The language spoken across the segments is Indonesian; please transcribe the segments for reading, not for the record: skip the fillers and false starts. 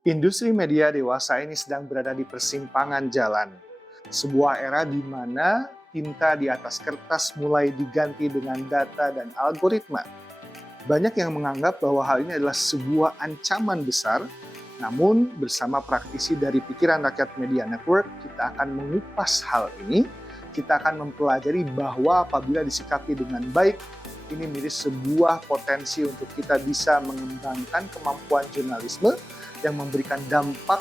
Industri media dewasa ini sedang berada di persimpangan jalan. Sebuah era di mana tinta di atas kertas mulai diganti dengan data dan algoritma. Banyak yang menganggap bahwa hal ini adalah sebuah ancaman besar, namun bersama praktisi dari Pikiran Rakyat Media Network, kita akan mengupas hal ini. Kita akan mempelajari bahwa apabila disikapi dengan baik, ini menjadi sebuah potensi untuk kita bisa mengembangkan kemampuan jurnalisme yang memberikan dampak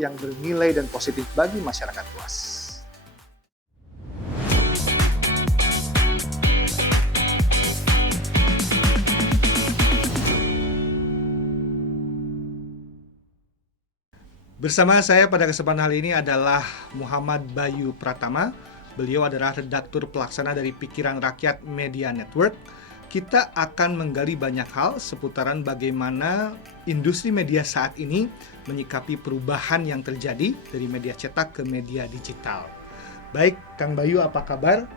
yang bernilai dan positif bagi masyarakat luas. Bersama saya pada kesempatan kali ini adalah Muhammad Bayu Pratama. Beliau adalah redaktur pelaksana dari Pikiran Rakyat Media Network. Kita akan menggali banyak hal seputaran bagaimana industri media saat ini menyikapi perubahan yang terjadi dari media cetak ke media digital. Baik, Kang Bayu, apa kabar?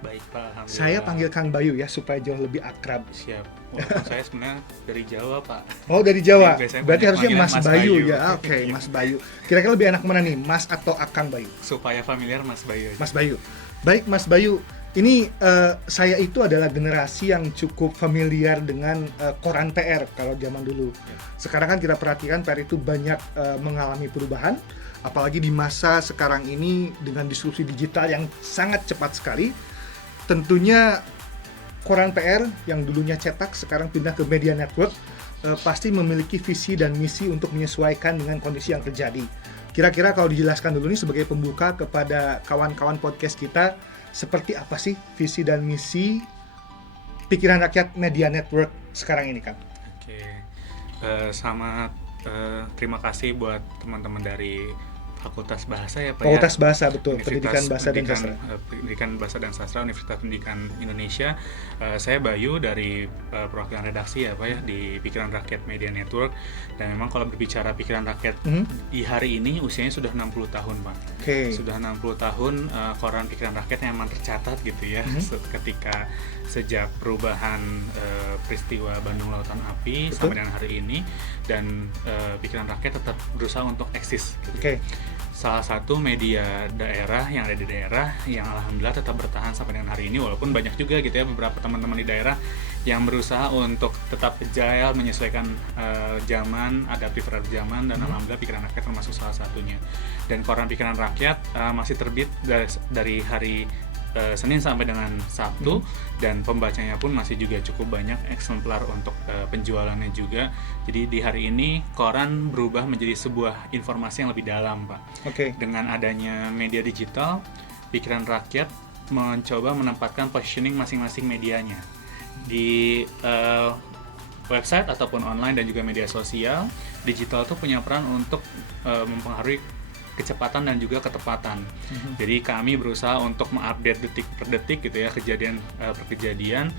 Baik Pak, alhamdulillah. Saya panggil Kang Bayu ya, supaya jauh lebih akrab. Siap. Walaupun saya sebenarnya dari Jawa Pak. Oh, dari Jawa? Biasanya Berarti harusnya panggilan Mas Bayu ya. Oke, Mas Bayu. Kira-kira lebih enak mana nih, Mas atau Akang Bayu? Supaya familiar Mas Bayu. Mas Bayu. Baik, Mas Bayu. Ini saya itu adalah generasi yang cukup familiar dengan koran PR kalau zaman dulu. Sekarang kan kita perhatikan PR itu banyak mengalami perubahan, apalagi di masa sekarang ini dengan disrupsi digital yang sangat cepat sekali. Tentunya koran PR yang dulunya cetak sekarang pindah ke media network pasti memiliki visi dan misi untuk menyesuaikan dengan kondisi yang terjadi. Kira-kira kalau dijelaskan dulu nih sebagai pembuka kepada kawan-kawan podcast kita, seperti apa sih visi dan misi Pikiran Rakyat Media Network sekarang ini, Kang? Oke. Terima kasih buat teman-teman dari Fakultas Bahasa ya Pak. Fakultas ya? Bahasa, betul. Pendidikan Bahasa dan Sastra. Pendidikan Bahasa dan Sastra Universitas Pendidikan Indonesia. Saya Bayu dari perwakilan redaksi ya Pak ya di Pikiran Rakyat Media Network. Dan memang kalau berbicara Pikiran Rakyat di hari ini usianya sudah 60 tahun Pak. Sudah 60 tahun koran Pikiran Rakyat yang memang tercatat gitu ya. Ketika sejak perubahan peristiwa Bandung Lautan Api sampai dengan hari ini, dan Pikiran Rakyat tetap berusaha untuk eksis gitu. Salah satu media daerah yang ada di daerah yang alhamdulillah tetap bertahan sampai dengan hari ini, walaupun banyak juga gitu ya beberapa teman-teman di daerah yang berusaha untuk tetap agile, menyesuaikan zaman, adaptif terhadap zaman, dan alhamdulillah Pikiran Rakyat termasuk salah satunya. Dan koran Pikiran Rakyat masih terbit dari hari Senin sampai dengan Sabtu, dan pembacanya pun masih juga cukup banyak eksemplar untuk penjualannya juga. Jadi di hari ini koran berubah menjadi sebuah informasi yang lebih dalam Pak. Dengan adanya media digital, Pikiran Rakyat mencoba menempatkan positioning masing-masing medianya di website ataupun online dan juga media sosial. Digital itu punya peran untuk mempengaruhi kecepatan dan juga ketepatan. Jadi kami berusaha untuk mengupdate detik per detik gitu ya, kejadian per kejadian.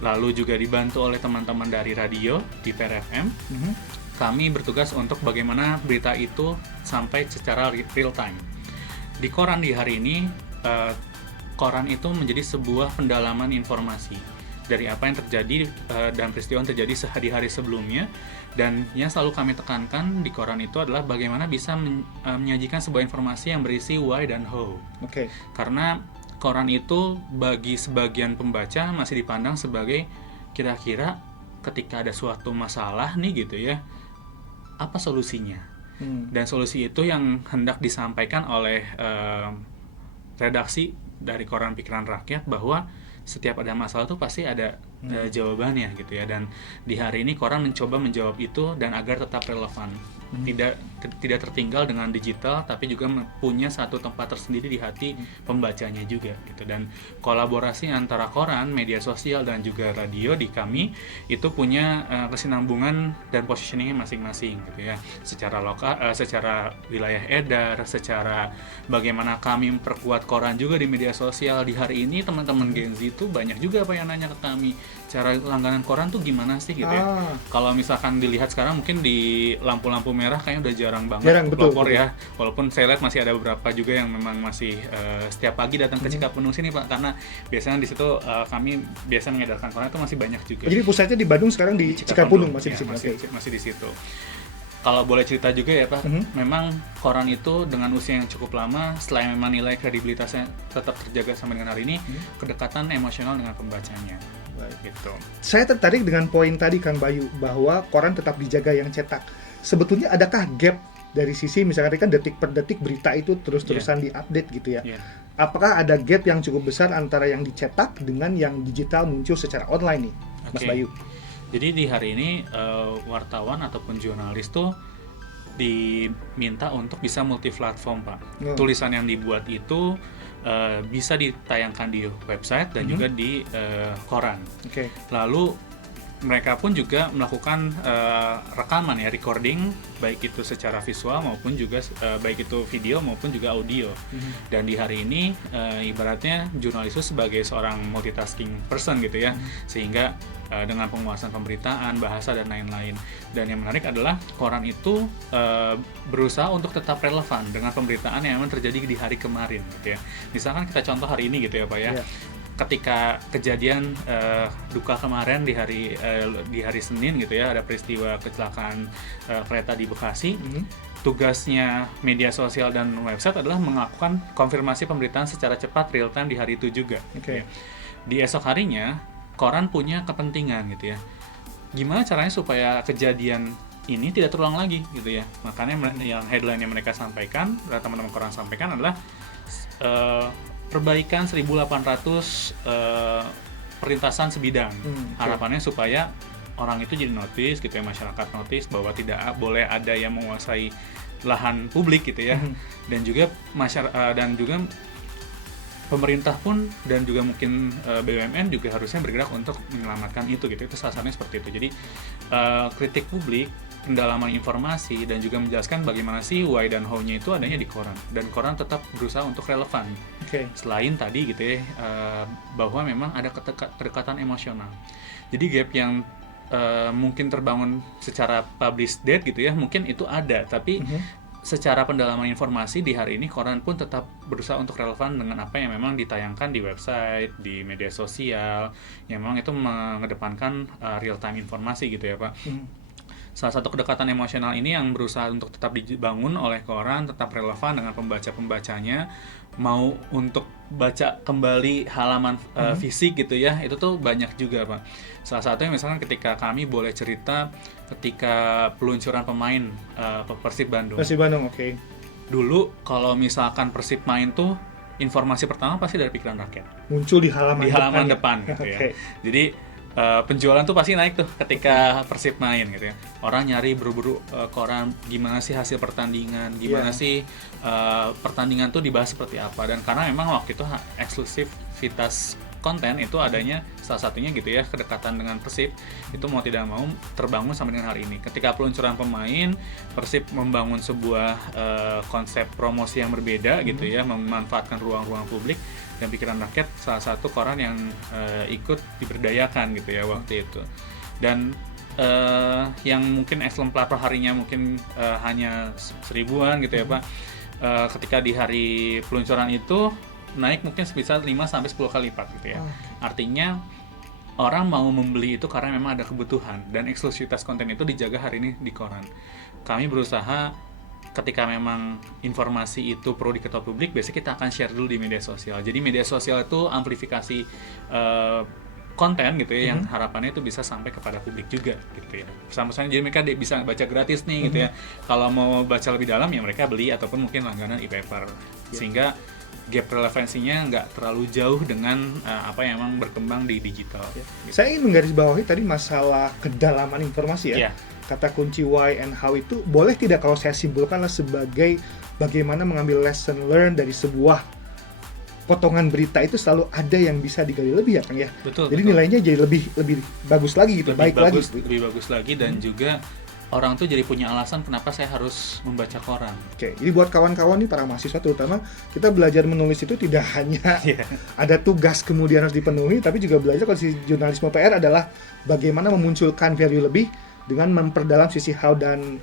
Lalu juga dibantu oleh teman-teman dari radio di PRFM. Kami bertugas untuk bagaimana berita itu sampai secara real time. Di koran di hari ini, koran itu menjadi sebuah pendalaman informasi dari apa yang terjadi dan peristiwa yang terjadi sehari-hari sebelumnya. Dan yang selalu kami tekankan di koran itu adalah bagaimana bisa menyajikan sebuah informasi yang berisi why dan how. Karena koran itu bagi sebagian pembaca masih dipandang sebagai kira-kira ketika ada suatu masalah nih gitu ya, apa solusinya? Dan solusi itu yang hendak disampaikan oleh redaksi dari koran Pikiran Rakyat, bahwa setiap ada masalah tuh pasti ada jawabannya gitu ya. Dan di hari ini koran mencoba menjawab itu dan agar tetap relevan, tidak tertinggal dengan digital, tapi juga punya satu tempat tersendiri di hati pembacanya juga gitu. Dan kolaborasi antara koran, media sosial dan juga radio di kami itu punya kesinambungan dan positioningnya masing-masing gitu ya. Secara lokal, secara wilayah edar, secara bagaimana kami memperkuat koran juga di media sosial. Di hari ini teman-teman Gen Z itu banyak juga apa yang nanya ke kami, cara langganan koran tuh gimana sih gitu ya. Kalau misalkan dilihat sekarang mungkin di lampu-lampu merah kayaknya udah jarang banget pelopor ya. Walaupun saya lihat masih ada beberapa juga yang memang masih setiap pagi datang ke Cikapundung sini Pak, karena biasanya di situ kami biasa mengedarkan koran itu masih banyak juga. Jadi pusatnya di Bandung, sekarang di Cikapundung masih di situ. Masih di situ. kalau boleh cerita juga ya Pak, memang koran itu dengan usia yang cukup lama, selain memang nilai kredibilitasnya tetap terjaga sampai dengan hari ini, kedekatan emosional dengan pembacanya. Gitu. Saya tertarik dengan poin tadi Kang Bayu, bahwa koran tetap dijaga yang cetak. Sebetulnya adakah gap dari sisi misalkan kan detik per detik berita itu terus-terusan diupdate gitu ya? Apakah ada gap yang cukup besar antara yang dicetak dengan yang digital muncul secara online nih, Mas Bayu? Jadi di hari ini wartawan ataupun jurnalis tuh diminta untuk bisa multi-platform Pak. Tulisan yang dibuat itu bisa ditayangkan di website dan juga di koran. Lalu mereka pun juga melakukan rekaman ya, recording, baik itu secara visual maupun juga baik itu video maupun juga audio. Dan di hari ini ibaratnya jurnalis itu sebagai seorang multitasking person gitu ya, sehingga dengan penguasaan pemberitaan, bahasa dan lain-lain. Dan yang menarik adalah koran itu berusaha untuk tetap relevan dengan pemberitaan yang memang terjadi di hari kemarin gitu ya. Misalkan kita contoh hari ini gitu ya Pak ya. Ketika kejadian duka kemarin di hari Senin gitu ya, ada peristiwa kecelakaan kereta di Bekasi. Tugasnya media sosial dan website adalah melakukan konfirmasi pemberitaan secara cepat real time di hari itu juga. Ya. Di esok harinya koran punya kepentingan gitu ya. Gimana caranya supaya kejadian ini tidak terulang lagi gitu ya. Makanya yang headline yang mereka sampaikan, teman-teman koran sampaikan adalah perbaikan 1.800 perlintasan sebidang. Harapannya supaya orang itu jadi notice gitu ya, masyarakat notice bahwa tidak boleh ada yang menguasai lahan publik gitu ya. Dan juga dan juga pemerintah pun dan juga mungkin BUMN juga harusnya bergerak untuk menyelamatkan itu gitu. Itu sasarannya seperti itu. Jadi kritik publik, pendalaman informasi, dan juga menjelaskan bagaimana sih why dan how-nya itu adanya di koran. Dan koran tetap berusaha untuk relevan. Selain tadi gitu ya, bahwa memang ada kedekatan emosional. Jadi gap yang mungkin terbangun secara publish date gitu ya, mungkin itu ada, tapi secara pendalaman informasi di hari ini koran pun tetap berusaha untuk relevan dengan apa yang memang ditayangkan di website, di media sosial, yang memang itu mengedepankan real time informasi gitu ya Pak. Salah satu kedekatan emosional ini yang berusaha untuk tetap dibangun oleh koran, tetap relevan dengan pembaca-pembacanya, mau untuk baca kembali halaman fisik gitu ya, itu tuh banyak juga Pak. Salah satunya misalkan ketika kami boleh cerita ketika peluncuran pemain Persib Bandung. Persib Bandung, Dulu kalau misalkan Persib main tuh informasi pertama pasti dari pikiran rakyat. Muncul di halaman depan gitu ya. Jadi penjualan tuh pasti naik tuh ketika Persib main gitu ya. Orang nyari buru-buru koran gimana sih hasil pertandingan, gimana sih pertandingan tuh dibahas seperti apa. Dan karena memang waktu itu eksklusivitas konten itu adanya salah satunya gitu ya, kedekatan dengan Persib itu mau tidak mau terbangun sampai dengan hari ini. Ketika peluncuran pemain, Persib membangun sebuah konsep promosi yang berbeda gitu ya, memanfaatkan ruang-ruang publik dan pikiran rakyat, salah satu koran yang ikut diberdayakan gitu ya waktu itu. Dan yang mungkin exemplar per harinya mungkin hanya 1000-an gitu ya Pak, ketika di hari peluncuran itu naik mungkin sebesar 5-10 kali lipat gitu ya. Artinya orang mau membeli itu karena memang ada kebutuhan, dan eksklusivitas konten itu dijaga hari ini di koran. Kami berusaha ketika memang informasi itu perlu diketahui publik, biasanya kita akan share dulu di media sosial. Jadi media sosial itu amplifikasi konten gitu ya, yang harapannya itu bisa sampai kepada publik juga gitu ya. Sama-sama jadi mereka bisa baca gratis nih gitu ya. Kalau mau baca lebih dalam ya mereka beli ataupun mungkin langganan e-paper. Sehingga gap relevansinya nggak terlalu jauh dengan apa yang memang berkembang di digital. Saya ingin menggarisbawahi tadi masalah kedalaman informasi ya. Kata kunci why and how itu boleh tidak kalau saya simpulkanlah sebagai bagaimana mengambil lesson learn dari sebuah potongan berita itu selalu ada yang bisa digali lebih ya Kang ya. Jadi nilainya jadi lebih bagus lagi gitu, lebih bagus lagi dan juga orang tuh jadi punya alasan kenapa saya harus membaca koran. Jadi buat kawan-kawan nih para mahasiswa terutama, kita belajar menulis itu tidak hanya ada tugas kemudian harus dipenuhi, tapi juga belajar kalau si jurnalisme PR adalah bagaimana memunculkan value lebih dengan memperdalam sisi how dan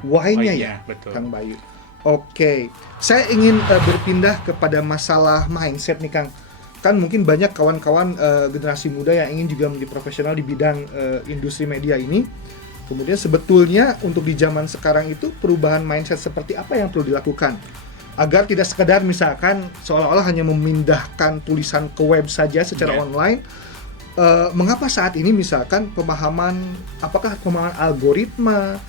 why-nya ya, Kang Bayu. Saya ingin berpindah kepada masalah mindset nih Kang. Kan mungkin banyak kawan-kawan generasi muda yang ingin juga menjadi profesional di bidang industri media ini. Kemudian sebetulnya untuk di zaman sekarang itu perubahan mindset seperti apa yang perlu dilakukan agar tidak sekedar misalkan seolah-olah hanya memindahkan tulisan ke web saja secara online. Mengapa saat ini misalkan apakah pemahaman algoritma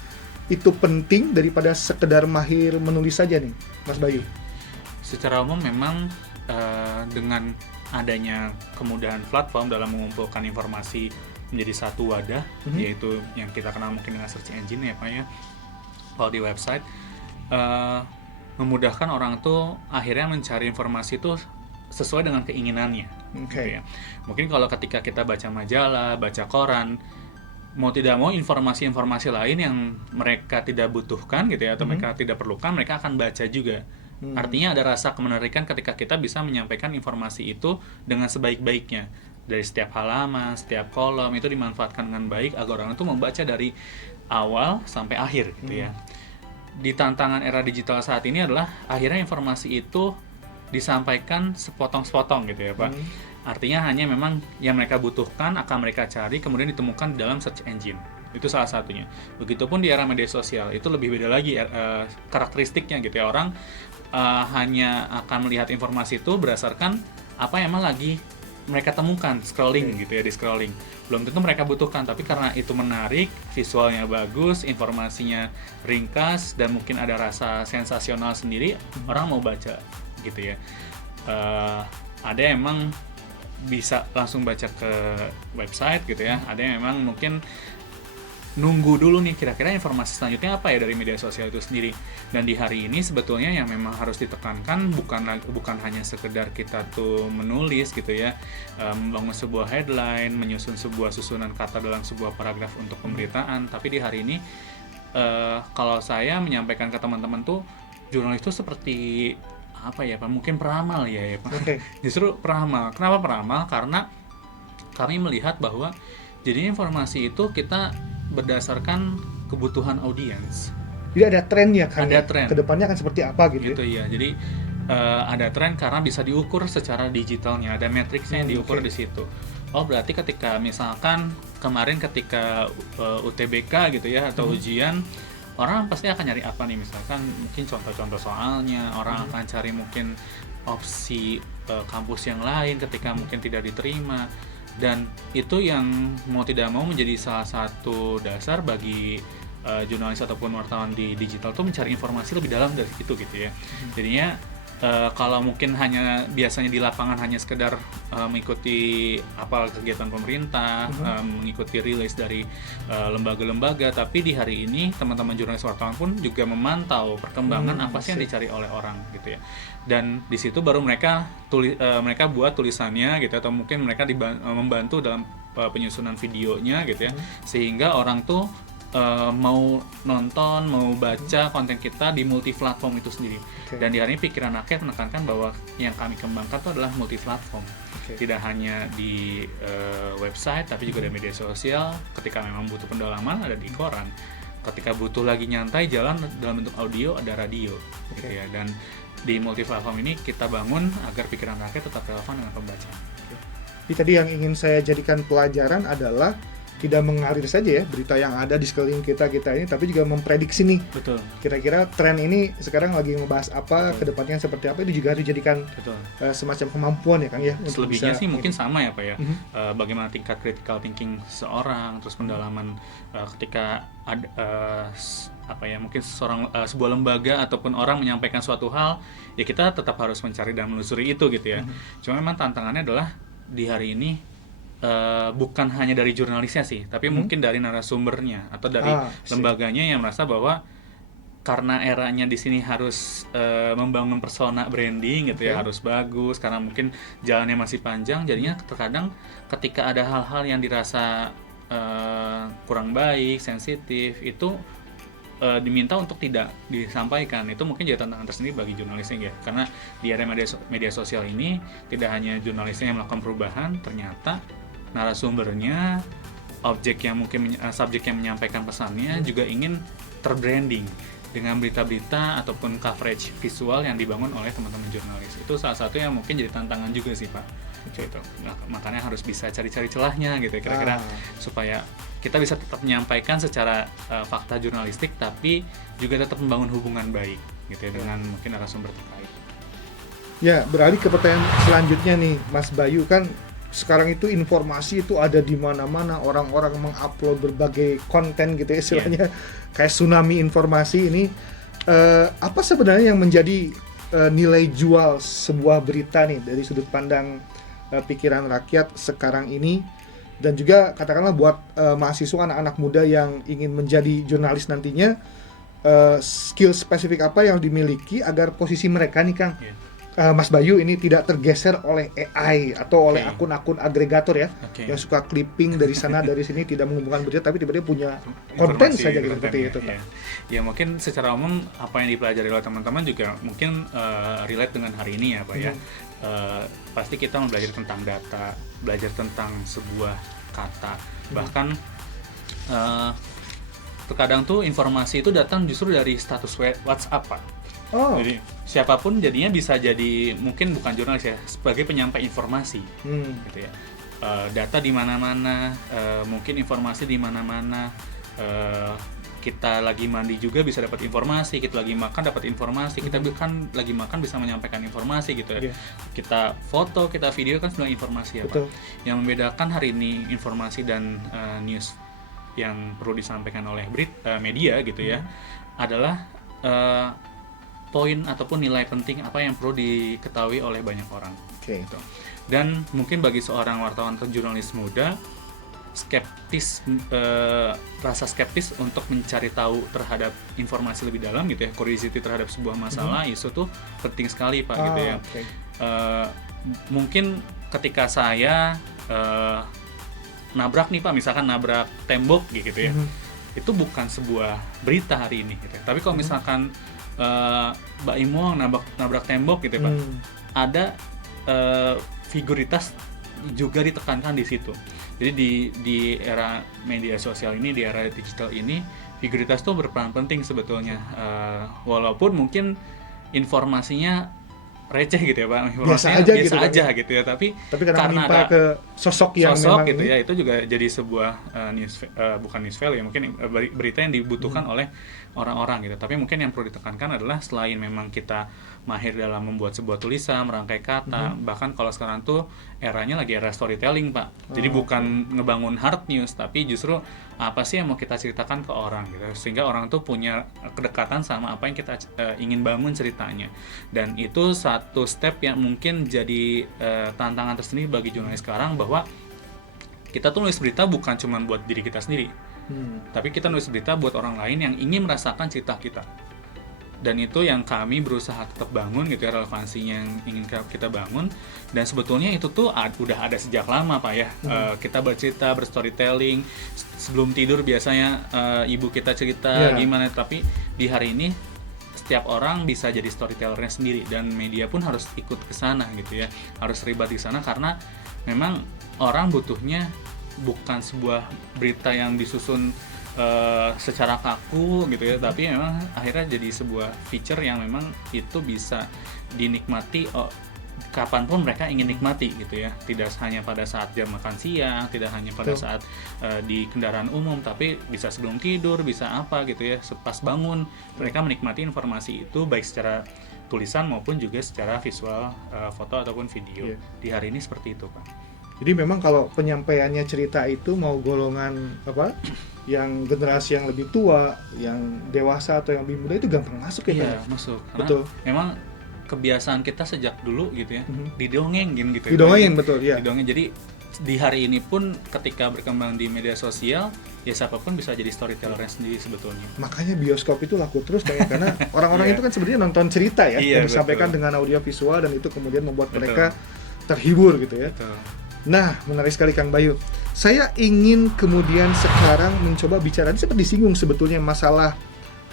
itu penting daripada sekedar mahir menulis saja nih, Mas Bayu? Secara umum memang dengan adanya kemudahan platform dalam mengumpulkan informasi menjadi satu wadah, yaitu yang kita kenal mungkin dengan search engine ya Pak ya, kalau di website, memudahkan orang tuh akhirnya mencari informasi itu sesuai dengan keinginannya. Gitu ya. Mungkin kalau ketika kita baca majalah, baca koran, mau tidak mau informasi-informasi lain yang mereka tidak butuhkan gitu ya, atau mereka tidak perlukan, mereka akan baca juga. Artinya ada rasa kemenarikan ketika kita bisa menyampaikan informasi itu dengan sebaik-baiknya. Dari setiap halaman, setiap kolom itu dimanfaatkan dengan baik agar orang itu membaca dari awal sampai akhir gitu ya. Di tantangan era digital saat ini adalah akhirnya informasi itu disampaikan sepotong-sepotong gitu ya Pak. Artinya hanya memang yang mereka butuhkan akan mereka cari kemudian ditemukan dalam search engine. Itu salah satunya. Begitupun di era media sosial itu lebih beda lagi karakteristiknya gitu ya. Orang hanya akan melihat informasi itu berdasarkan apa yang emang lagi mereka temukan, scrolling gitu ya, di scrolling. Belum tentu mereka butuhkan, tapi karena itu menarik, visualnya bagus, informasinya ringkas, dan mungkin ada rasa sensasional sendiri, orang mau baca gitu ya. Ada yang emang bisa langsung baca ke website gitu ya, ada yang memang mungkin nunggu dulu nih kira-kira informasi selanjutnya apa ya dari media sosial itu sendiri. Dan di hari ini sebetulnya yang memang harus ditekankan bukan hanya sekedar kita tuh menulis gitu ya, membangun sebuah headline, menyusun sebuah susunan kata dalam sebuah paragraf untuk pemberitaan, tapi di hari ini kalau saya menyampaikan ke teman-teman tuh, jurnalis itu seperti apa ya Pak, mungkin peramal ya Pak. Justru peramal. Kenapa peramal? Karena kami melihat bahwa jadinya informasi itu kita berdasarkan kebutuhan audiens. Jadi ada trennya kan? Ada tren. Kedepannya akan seperti apa gitu? Gitu ya. Jadi ada tren karena bisa diukur secara digitalnya, ada matriksnya yang diukur di situ. Oh berarti ketika misalkan kemarin ketika UTBK gitu ya atau ujian, orang pasti akan nyari apa nih, misalkan mungkin contoh-contoh soalnya, orang akan cari mungkin opsi kampus yang lain ketika mungkin tidak diterima. Dan itu yang mau tidak mau menjadi salah satu dasar bagi jurnalis ataupun wartawan di digital tuh mencari informasi lebih dalam dari itu gitu ya. Jadinya kalau mungkin hanya biasanya di lapangan hanya sekedar mengikuti apa kegiatan pemerintah, mengikuti rilis dari lembaga-lembaga, tapi di hari ini teman-teman jurnalis wartawan pun juga memantau perkembangan apa sih yang dicari oleh orang gitu ya. Dan di situ baru mereka buat tulisannya gitu, atau mungkin mereka membantu dalam penyusunan videonya gitu ya, sehingga orang tuh mau nonton, mau baca konten kita di multi platform itu sendiri. Dan di hari ini pikiran rakyat menekankan bahwa yang kami kembangkan itu adalah multi platform. Tidak hanya di website tapi juga di media sosial. Ketika memang butuh pendalaman ada di koran. Ketika butuh lagi nyantai jalan dalam bentuk audio ada radio gitu ya. Dan di multi platform ini kita bangun agar pikiran rakyat tetap relevan dengan pembaca. Jadi tadi yang ingin saya jadikan pelajaran adalah tidak mengalir saja ya berita yang ada di sekeliling kita ini, tapi juga memprediksi nih. Betul. Kira-kira tren ini sekarang lagi ngebahas apa, kedepannya seperti apa, itu juga harus dijadikan semacam kemampuan ya Kang ya. Selebihnya sih mungkin sama ya Pak ya. Bagaimana tingkat critical thinking seorang, terus pendalaman ketika ada apa ya, mungkin sebuah lembaga ataupun orang menyampaikan suatu hal, ya kita tetap harus mencari dan menelusuri itu gitu ya. Cuma memang tantangannya adalah di hari ini bukan hanya dari jurnalisnya sih, tapi mungkin dari narasumbernya atau dari lembaganya yang merasa bahwa karena eranya di sini harus membangun persona branding gitu ya, harus bagus karena mungkin jalannya masih panjang, jadinya terkadang ketika ada hal-hal yang dirasa kurang baik, sensitif, itu diminta untuk tidak disampaikan. Itu mungkin jadi tantangan tersendiri bagi jurnalisnya ya, karena di era media sosial ini tidak hanya jurnalisnya yang melakukan perubahan, ternyata narasumbernya, subjek yang menyampaikan pesannya juga ingin terbranding dengan berita-berita ataupun coverage visual yang dibangun oleh teman-teman jurnalis. Itu salah satu yang mungkin jadi tantangan juga sih Pak. Gitu. Makanya harus bisa cari-cari celahnya gitu kira-kira supaya kita bisa tetap menyampaikan secara fakta jurnalistik tapi juga tetap membangun hubungan baik gitu ya dengan mungkin narasumber terkait. Ya, beralih ke pertanyaan selanjutnya nih, Mas Bayu. Kan sekarang itu informasi itu ada di mana-mana, orang-orang mengupload berbagai konten gitu ya istilahnya, kayak tsunami informasi ini. Apa sebenarnya yang menjadi nilai jual sebuah berita nih dari sudut pandang pikiran rakyat sekarang ini, dan juga katakanlah buat mahasiswa, anak-anak muda yang ingin menjadi jurnalis nantinya, skill spesifik apa yang dimiliki agar posisi mereka nih Kang, Mas Bayu ini tidak tergeser oleh AI atau oleh akun-akun agregator ya, yang suka clipping dari sana dari sini, tidak mengumpulkan berita tapi tiba-tiba punya konten saja gitu, seperti itu kan. Ya mungkin secara umum apa yang dipelajari oleh teman-teman juga mungkin relate dengan hari ini ya Pak ya. Pasti kita belajar tentang data, belajar tentang sebuah kata, bahkan terkadang tuh informasi itu datang justru dari status WhatsApp Pak. Jadi siapapun jadinya bisa jadi mungkin bukan jurnalis ya, sebagai penyampai informasi, gitu ya. Data di mana-mana, mungkin informasi di mana-mana. Kita lagi mandi juga bisa dapat informasi, kita lagi makan dapat informasi, kita kan lagi makan bisa menyampaikan informasi gitu ya. Kita foto, kita video kan sebenarnya informasi ya Pak. Yang membedakan hari ini informasi dan news yang perlu disampaikan oleh media gitu ya, adalah poin ataupun nilai penting apa yang perlu diketahui oleh banyak orang. Gitu. Dan mungkin bagi seorang wartawan atau jurnalis muda, rasa skeptis untuk mencari tahu terhadap informasi lebih dalam gitu ya, curiosity terhadap sebuah masalah, isu tuh penting sekali Pak gitu ya. Mungkin ketika saya nabrak nih Pak, misalkan nabrak tembok gitu ya, itu bukan sebuah berita hari ini gitu ya. Tapi kalau misalkan Mbak Imo nabrak tembok gitu ya Pak, ada figuritas juga ditekankan di situ. Jadi di era media sosial ini, di era digital ini, figuritas tuh berperan penting sebetulnya. Walaupun mungkin informasinya receh gitu ya Pak, biasa aja gitu ya, tapi karena ada ke sosok yang memang gitu ini, ya, itu juga jadi sebuah bukan news value ya, mungkin berita yang dibutuhkan oleh orang-orang gitu. Tapi mungkin yang perlu ditekankan adalah selain memang kita mahir dalam membuat sebuah tulisan, merangkai kata, bahkan kalau sekarang tuh eranya lagi era storytelling Pak. Jadi bukan ngebangun hard news, tapi justru apa sih yang mau kita ceritakan ke orang gitu, sehingga orang tuh punya kedekatan sama apa yang kita ingin bangun ceritanya. Dan itu satu step yang mungkin jadi tantangan tersendiri bagi jurnalis sekarang, bahwa kita tuh nulis berita bukan cuma buat diri kita sendiri, tapi kita nulis berita buat orang lain yang ingin merasakan cerita kita. Dan itu yang kami berusaha tetap bangun gitu ya, relevansinya yang ingin kita bangun. Dan sebetulnya itu tuh udah ada sejak lama Pak ya. Kita bercerita, berstorytelling, sebelum tidur biasanya ibu kita cerita gimana. Tapi di hari ini setiap orang bisa jadi storytellernya sendiri, dan media pun harus ikut ke sana gitu ya, harus terlibat di sana, karena memang orang butuhnya bukan sebuah berita yang disusun secara kaku gitu ya, tapi memang akhirnya jadi sebuah feature yang memang itu bisa dinikmati kapanpun mereka ingin nikmati gitu ya, tidak hanya pada saat jam makan siang, tidak hanya pada saat di kendaraan umum, tapi bisa sebelum tidur, bisa apa gitu ya, pas bangun mereka menikmati informasi itu baik secara tulisan maupun juga secara visual, foto ataupun video. Di hari ini seperti itu Pak. Jadi memang kalau penyampaiannya cerita itu mau golongan apa, yang generasi yang lebih tua, yang dewasa atau yang lebih muda, itu gampang masuk ya? Iya, masuk. Karena memang kebiasaan kita sejak dulu gitu ya, didongengin gitu. Didongengin, betul ya. Didongeng. Jadi di hari ini pun ketika berkembang di media sosial, ya siapapun bisa jadi storytellernya sendiri sebetulnya. Makanya bioskop itu laku terus karena orang-orang itu kan sebenarnya nonton cerita ya, yang disampaikan dengan audio visual, dan itu kemudian membuat mereka terhibur gitu ya. Nah, menarik sekali Kang Bayu. Saya ingin kemudian sekarang mencoba bicara, ini sempat disinggung sebetulnya masalah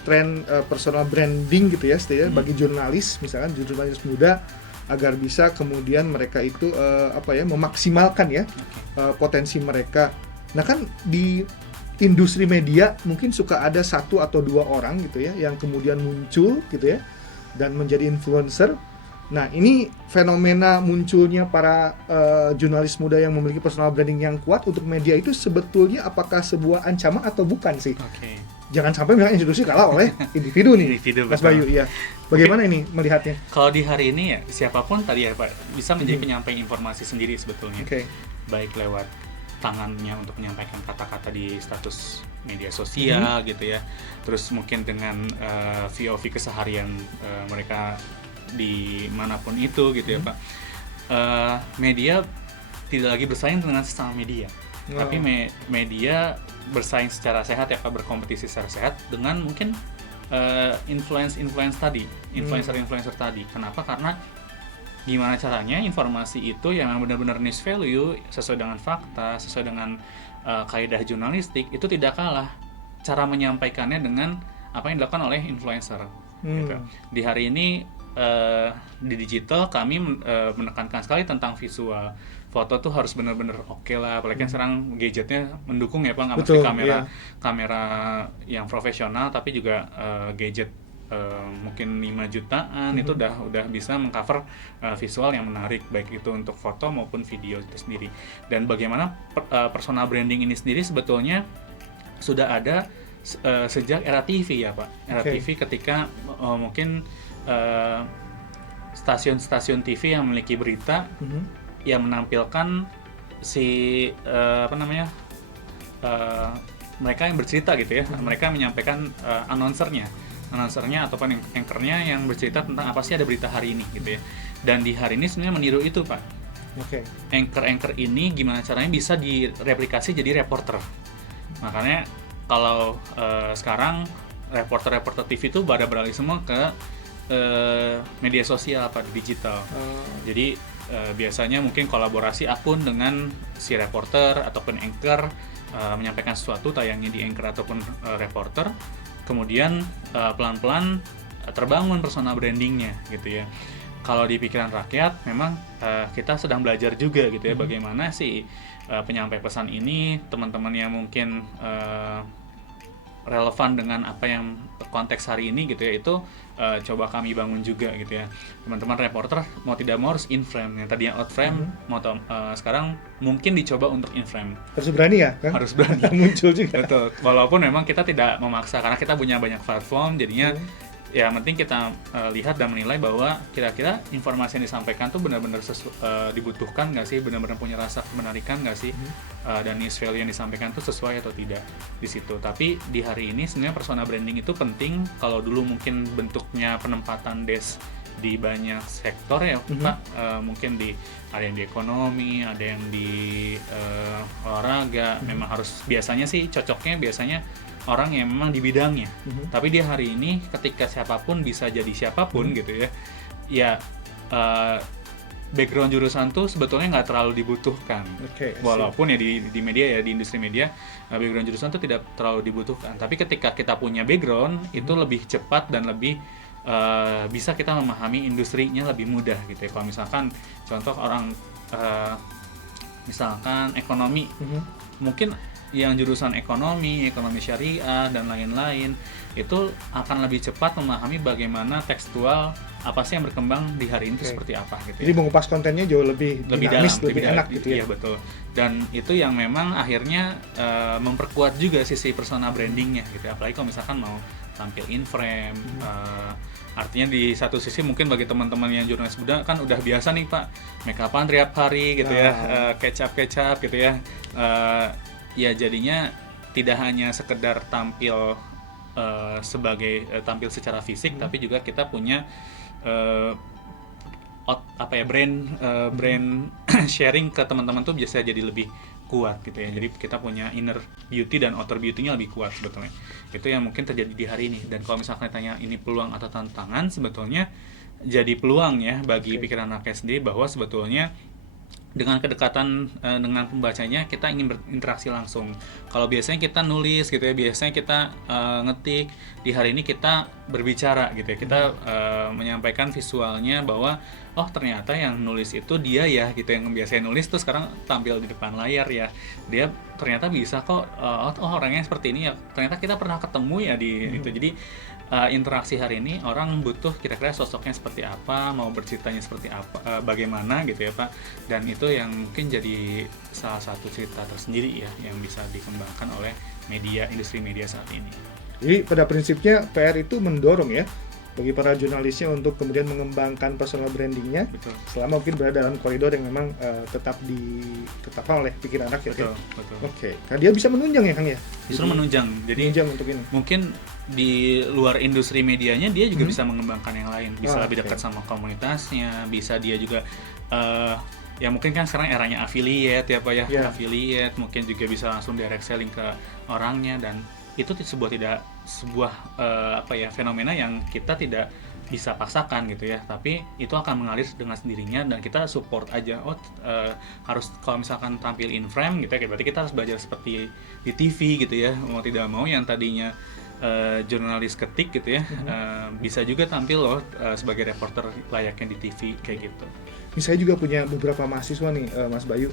tren personal branding gitu ya, bagi jurnalis, misalkan jurnalis muda, agar bisa kemudian mereka itu memaksimalkan ya potensi mereka. Nah kan di industri media mungkin suka ada satu atau dua orang gitu ya yang kemudian muncul gitu ya dan menjadi influencer, Nah, ini fenomena munculnya para jurnalis muda yang memiliki personal branding yang kuat untuk media itu sebetulnya apakah sebuah ancaman atau bukan sih? Oke. Jangan sampai misalnya institusi kalah oleh individu nih, Individu, Mas betul. Bayu. Iya. Bagaimana ini melihatnya? Kalau di hari ini ya siapapun tadi ya Pak bisa menjadi penyampai informasi sendiri sebetulnya. Oke. Baik lewat tangannya untuk menyampaikan kata-kata di status media sosial gitu ya. Terus mungkin dengan VOV keseharian mereka di manapun itu gitu ya Pak. Media tidak lagi bersaing dengan sesama media. Tapi media bersaing secara sehat ya Pak, berkompetisi secara sehat dengan mungkin influencer tadi. Kenapa? Karena gimana caranya informasi itu yang benar-benar news value, sesuai dengan fakta, sesuai dengan kaidah jurnalistik, itu tidak kalah cara menyampaikannya dengan apa yang dilakukan oleh influencer. Gitu. Di hari ini di digital kami menekankan sekali tentang visual. Foto tuh harus benar-benar oke lah, apalagi kan sekarang gadgetnya mendukung ya Pak, nggak mesti kamera yang profesional, tapi juga gadget mungkin 5 jutaan itu udah bisa mengcover visual yang menarik, baik itu untuk foto maupun video itu sendiri. Dan bagaimana personal branding ini sendiri sebetulnya sudah ada sejak era TV ya Pak. Era TV ketika mungkin stasiun-stasiun TV yang memiliki berita yang menampilkan mereka yang bercerita gitu ya. Mereka menyampaikan announcernya ataupun anchornya yang bercerita tentang apa sih ada berita hari ini gitu ya. Dan di hari ini sebenarnya meniru itu Pak. Anchor ini gimana caranya bisa direplikasi jadi reporter. Makanya kalau sekarang reporter TV itu pada beralih semua ke media sosial Pak, di digital. Jadi biasanya mungkin kolaborasi akun dengan si reporter ataupun anchor, menyampaikan sesuatu tayangnya di anchor ataupun reporter, kemudian pelan-pelan terbangun personal brandingnya gitu ya. Kalau di pikiran rakyat memang kita sedang belajar juga gitu ya, bagaimana sih penyampai pesan ini, teman-teman yang mungkin relevan dengan apa yang konteks hari ini gitu ya, itu coba kami bangun juga gitu ya. Teman-teman reporter mau tidak mau harus in frame, yang tadinya out frame sekarang mungkin dicoba untuk in frame. Harus berani ya kan? Harus berani. Muncul juga. Betul. Walaupun memang kita tidak memaksa karena kita punya banyak platform, jadinya ya penting kita lihat dan menilai bahwa kira-kira informasi yang disampaikan tuh benar-benar dibutuhkan nggak sih, benar-benar punya rasa kemenarikan nggak sih, dan news value yang disampaikan tuh sesuai atau tidak di situ. Tapi di hari ini sebenarnya personal branding itu penting. Kalau dulu mungkin bentuknya penempatan desk di banyak sektor ya Pak, mungkin ada yang di ekonomi, ada yang di olahraga, memang harus biasanya sih cocoknya orang yang memang di bidangnya. Tapi di hari ini ketika siapapun bisa jadi siapapun gitu ya, ya background jurusan tuh sebetulnya nggak terlalu dibutuhkan. Walaupun ya di media ya, di industri media, background jurusan tuh tidak terlalu dibutuhkan. Tapi ketika kita punya background itu lebih cepat dan lebih bisa kita memahami industrinya lebih mudah gitu ya. Kalau misalkan contoh orang misalkan ekonomi, mungkin yang jurusan ekonomi syariah dan lain-lain itu akan lebih cepat memahami bagaimana tekstual apa sih yang berkembang di hari ini seperti apa gitu. Jadi mengupas kontennya jauh lebih dinamis, lebih enak gitu ya. Iya betul. Dan itu yang memang akhirnya memperkuat juga sisi personal brandingnya gitu. Apalagi kalau misalkan mau tampil in frame, artinya di satu sisi mungkin bagi teman-teman yang jurnalis muda kan udah biasa nih Pak, make upan tiap hari gitu ya, kecap gitu ya. Ya jadinya tidak hanya sekedar tampil sebagai tampil secara fisik, tapi juga kita punya brand sharing ke teman-teman tuh biasa jadi lebih kuat gitu ya. Jadi kita punya inner beauty dan outer beauty-nya lebih kuat sebetulnya. Itu yang mungkin terjadi di hari ini. Dan kalau misalnya tanya ini peluang atau tantangan, sebetulnya jadi peluang ya bagi pikiran rakyat sendiri, bahwa sebetulnya dengan kedekatan dengan pembacanya kita ingin berinteraksi langsung. Kalau biasanya kita nulis gitu ya, biasanya kita ngetik, di hari ini kita berbicara gitu ya. Kita menyampaikan visualnya bahwa oh ternyata yang nulis itu dia ya gitu, yang biasanya nulis tuh sekarang tampil di depan layar ya, dia ternyata bisa kok, oh orangnya seperti ini ya, ternyata kita pernah ketemu ya di itu. Jadi interaksi hari ini orang butuh kira-kira sosoknya seperti apa, mau berceritanya seperti apa, bagaimana gitu ya Pak, dan itu yang mungkin jadi salah satu cerita tersendiri ya yang bisa dikembangkan oleh industri media saat ini. Jadi pada prinsipnya PR itu mendorong ya bagi para jurnalisnya untuk kemudian mengembangkan personal brandingnya. Betul. Selama mungkin berada dalam koridor yang memang tetap ditetapkan oleh pikiran rakyat. Betul, ya. betul. Oke. Nah, dia bisa menunjang ya Kang ya? Justru menunjang. Jadi menunjang untuk ini. Mungkin di luar industri medianya dia juga bisa mengembangkan yang lain, bisa lebih dekat sama komunitasnya, bisa dia juga ya mungkin kan sekarang eranya affiliate ya Pak ya, affiliate mungkin juga bisa langsung direct selling ke orangnya, dan itu sebuah fenomena yang kita tidak bisa paksakan gitu ya, tapi itu akan mengalir dengan sendirinya dan kita support aja. Harus kalau misalkan tampil in frame gitu ya, berarti kita harus belajar seperti di TV gitu ya, mau tidak mau yang tadinya jurnalis ketik gitu ya, bisa juga tampil loh sebagai reporter layaknya di TV kayak gitu. Ini saya juga punya beberapa mahasiswa nih Mas Bayu,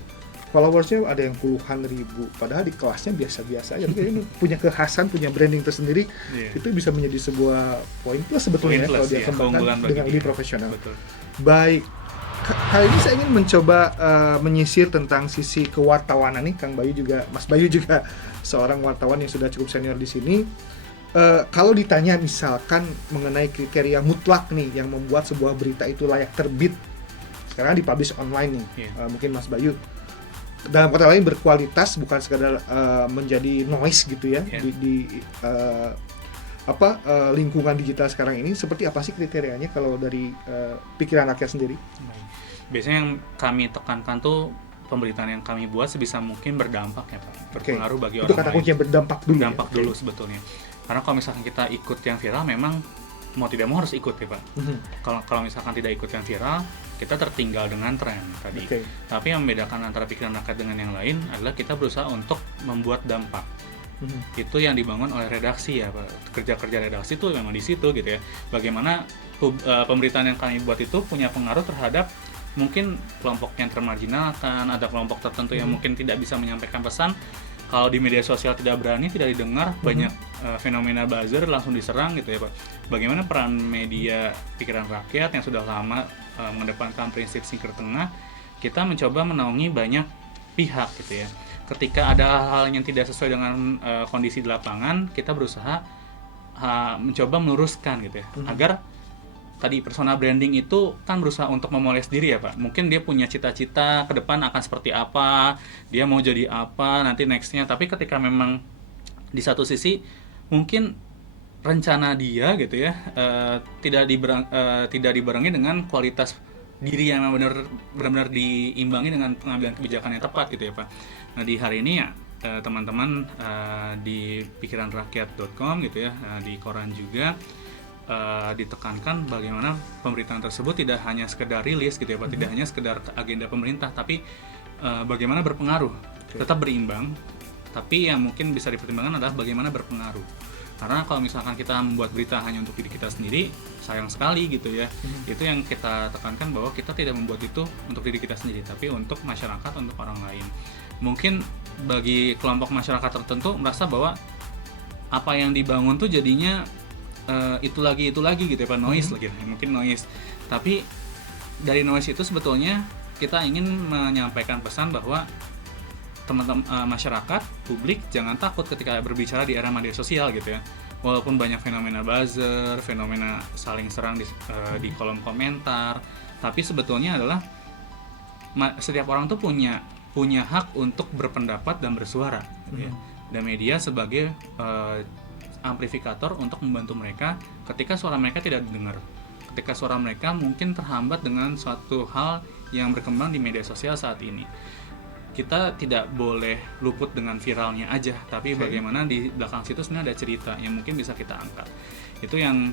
followersnya ada yang puluhan ribu, padahal di kelasnya biasa-biasa aja. Ini punya kekhasan, punya branding tersendiri. Itu bisa menjadi sebuah poin plus sebetulnya kalau dia kembangkan dengan lebih profesional. Betul. Baik, kali ini saya ingin mencoba menyisir tentang sisi kewartawanan nih. Kang Bayu juga, Mas Bayu juga seorang wartawan yang sudah cukup senior di sini. Kalau ditanya misalkan mengenai kriteria mutlak nih yang membuat sebuah berita itu layak terbit, sekarang dipublish online nih, mungkin Mas Bayu, dalam kata lain berkualitas, bukan sekadar menjadi noise gitu ya, di lingkungan digital sekarang ini. Seperti apa sih kriterianya kalau dari pikiran rakyat sendiri? Biasanya yang kami tekankan tuh pemberitaan yang kami buat sebisa mungkin berdampak ya Pak, berpengaruh bagi orang lain. Itu kata kuncinya, berdampak dulu. Berdampak dulu sebetulnya. Karena kalau misalkan kita ikut yang viral, memang mau tidak mau harus ikut ya Pak. Kalau misalkan tidak ikut yang viral, kita tertinggal dengan tren tadi. Tapi yang membedakan antara pikiran rakyat dengan yang lain adalah kita berusaha untuk membuat dampak. Itu yang dibangun oleh redaksi ya Pak. Kerja-kerja redaksi itu memang di situ gitu ya. Bagaimana pemberitaan yang kami buat itu punya pengaruh terhadap mungkin kelompok yang termarginalkan, ada kelompok tertentu yang mungkin tidak bisa menyampaikan pesan. Kalau di media sosial tidak berani, tidak didengar, banyak fenomena buzzer langsung diserang gitu ya Pak. Bagaimana peran media pikiran rakyat yang sudah lama mengedepankan prinsip singkir tengah, kita mencoba menaungi banyak pihak gitu ya. Ketika ada hal yang tidak sesuai dengan kondisi di lapangan, kita berusaha mencoba meluruskan gitu ya, agar tadi personal branding itu kan berusaha untuk memoles diri ya Pak. Mungkin dia punya cita-cita ke depan akan seperti apa, dia mau jadi apa nanti nextnya. Tapi ketika memang di satu sisi mungkin rencana dia gitu ya tidak dibarengi dengan kualitas diri yang benar-benar diimbangi dengan pengambilan kebijakan yang tepat gitu ya Pak. Nah di hari ini ya teman-teman di pikiranrakyat.com gitu ya, di koran juga ditekankan bagaimana pemberitaan tersebut tidak hanya sekedar rilis gitu ya Pak, tidak hanya sekedar agenda pemerintah, tapi bagaimana berpengaruh, tetap berimbang, tapi yang mungkin bisa dipertimbangkan adalah bagaimana berpengaruh. Karena kalau misalkan kita membuat berita hanya untuk diri kita sendiri, sayang sekali gitu ya. Itu yang kita tekankan, bahwa kita tidak membuat itu untuk diri kita sendiri, tapi untuk masyarakat, untuk orang lain. Mungkin bagi kelompok masyarakat tertentu merasa bahwa apa yang dibangun tuh jadinya itu lagi gitu ya Pak, noise lagi, mungkin noise. Tapi dari noise itu sebetulnya kita ingin menyampaikan pesan bahwa teman-teman masyarakat, publik jangan takut ketika berbicara di era media sosial gitu ya. Walaupun banyak fenomena buzzer, fenomena saling serang di kolom komentar, tapi sebetulnya adalah setiap orang tuh punya hak untuk berpendapat dan bersuara gitu ya. Dan media sebagai amplifikator untuk membantu mereka ketika suara mereka tidak didengar, ketika suara mereka mungkin terhambat dengan suatu hal yang berkembang di media sosial saat ini. Kita tidak boleh luput dengan viralnya aja, tapi bagaimana di belakang situ sebenarnya ada cerita yang mungkin bisa kita angkat. Itu yang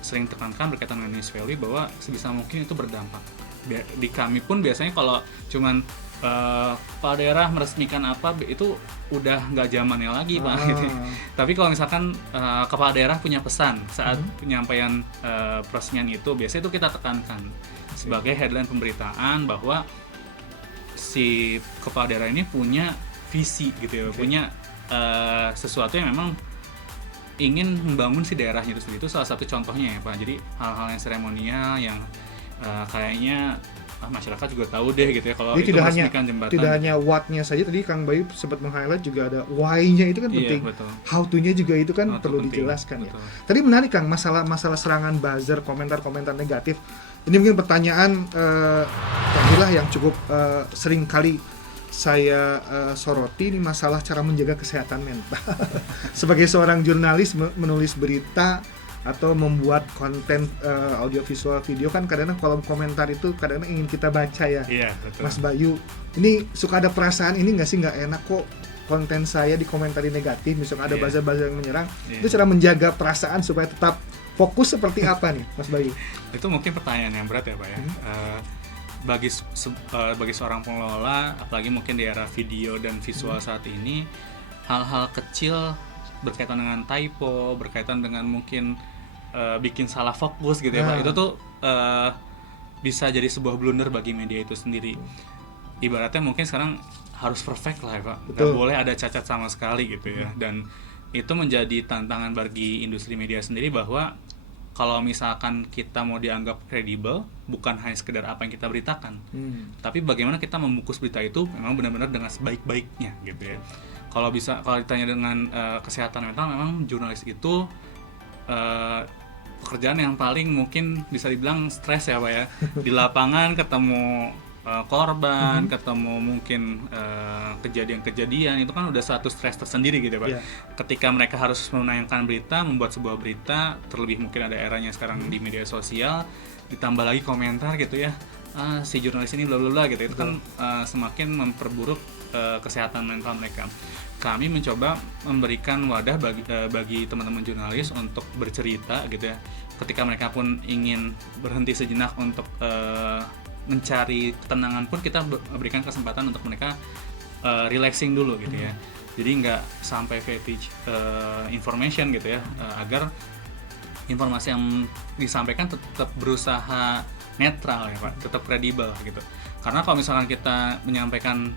sering tekankan berkaitan dengan news value, bahwa sebisa mungkin itu berdampak. Di kami pun biasanya kalau cuman kepala daerah meresmikan apa, itu udah nggak zamannya lagi Pak gitu. Tapi kalau misalkan kepala daerah punya pesan saat penyampaian peresmian itu, biasanya itu kita tekankan sebagai headline pemberitaan bahwa si kepala daerah ini punya visi gitu ya, punya sesuatu yang memang ingin membangun si daerahnya itu sendiri. Itu salah satu contohnya ya Pak. Jadi hal-hal yang seremonial yang kayaknya masyarakat juga tahu deh gitu ya kalau itu meresmikan jembatan. Tidak hanya what-nya saja, tadi Kang Bayu sempat meng-highlight juga ada why-nya, itu kan penting. Betul. How to-nya juga itu kan perlu penting, dijelaskan betul. Ya. Tadi menarik Kang, masalah serangan buzzer, komentar-komentar negatif. Ini mungkin pertanyaan yang cukup sering kali saya soroti, ini masalah cara menjaga kesehatan mental. Sebagai seorang jurnalis menulis berita atau membuat konten audio visual video kan kadang-kadang kolom komentar itu kadang-kadang ingin kita baca ya. Iya, betul. Mas Bayu, ini suka ada perasaan ini nggak sih, nggak enak kok konten saya dikomentari negatif, misalnya ada buzzer-buzzer yang menyerang. Itu cara menjaga perasaan supaya tetap fokus seperti apa nih Mas Bayu? Itu mungkin pertanyaan yang berat ya Pak ya. Bagi seorang pengelola, apalagi mungkin di era video dan visual saat ini, hal-hal kecil berkaitan dengan typo, berkaitan dengan mungkin bikin salah fokus gitu ya Pak, itu tuh bisa jadi sebuah blunder bagi media itu sendiri. Ibaratnya mungkin sekarang harus perfect lah ya Pak, nggak boleh ada cacat sama sekali gitu ya. Dan itu menjadi tantangan bagi industri media sendiri, bahwa kalau misalkan kita mau dianggap kredibel, bukan hanya sekedar apa yang kita beritakan, tapi bagaimana kita membungkus berita itu memang benar-benar dengan sebaik-baiknya gitu ya. Kalau ditanya dengan kesehatan mental, memang jurnalis itu pekerjaan yang paling mungkin bisa dibilang stres ya Pak ya. Di lapangan ketemu korban, ketemu mungkin kejadian-kejadian, itu kan udah satu stres tersendiri gitu ya Pak. Ketika mereka harus menayangkan berita, membuat sebuah berita, terlebih mungkin ada eranya sekarang di media sosial, ditambah lagi komentar gitu ya, si jurnalis ini bla bla bla gitu, itu kan semakin memperburuk kesehatan mental mereka. Kami mencoba memberikan wadah bagi teman-teman jurnalis untuk bercerita gitu ya. Ketika mereka pun ingin berhenti sejenak untuk mencari ketenangan pun, kita berikan kesempatan untuk mereka relaxing dulu gitu ya. Jadi nggak sampai fatigue information gitu ya, agar informasi yang disampaikan tetap berusaha netral ya Pak, tetap kredibel gitu. Karena kalau misalkan kita menyampaikan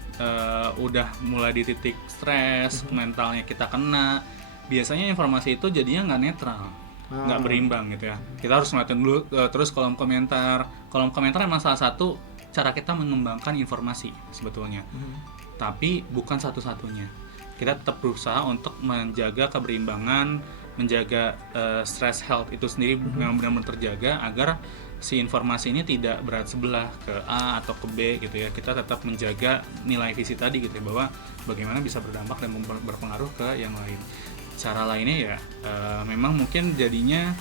udah mulai di titik stres, mentalnya kita kena, biasanya informasi itu jadinya nggak netral, nggak berimbang gitu ya. Kita harus ngeliatin dulu terus kolom komentar. Kolom komentar memang salah satu cara kita mengembangkan informasi sebetulnya, tapi bukan satu-satunya. Kita tetap berusaha untuk menjaga keberimbangan, menjaga stress health itu sendiri memang benar-benar terjaga, agar si informasi ini tidak berat sebelah ke A atau ke B gitu ya. Kita tetap menjaga nilai visi tadi gitu ya, bahwa bagaimana bisa berdampak dan berpengaruh ke yang lain. Cara lainnya ya memang mungkin jadinya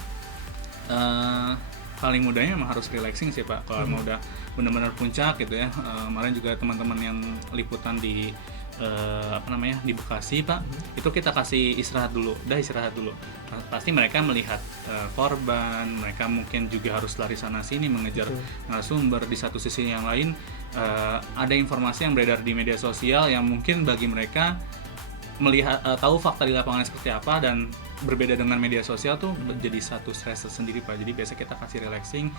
paling mudahnya memang harus relaxing sih Pak. Kalau mau udah benar-benar puncak gitu ya, kemarin juga teman-teman yang liputan di di Bekasi Pak, itu kita kasih istirahat dulu. Pasti mereka melihat korban, mereka mungkin juga harus lari sana sini mengejar narasumber. Di satu sisi yang lain ada informasi yang beredar di media sosial yang mungkin bagi mereka melihat tahu fakta di lapangan seperti apa, dan berbeda dengan media sosial tuh jadi satu stres tersendiri Pak. Jadi biasa kita kasih relaxing,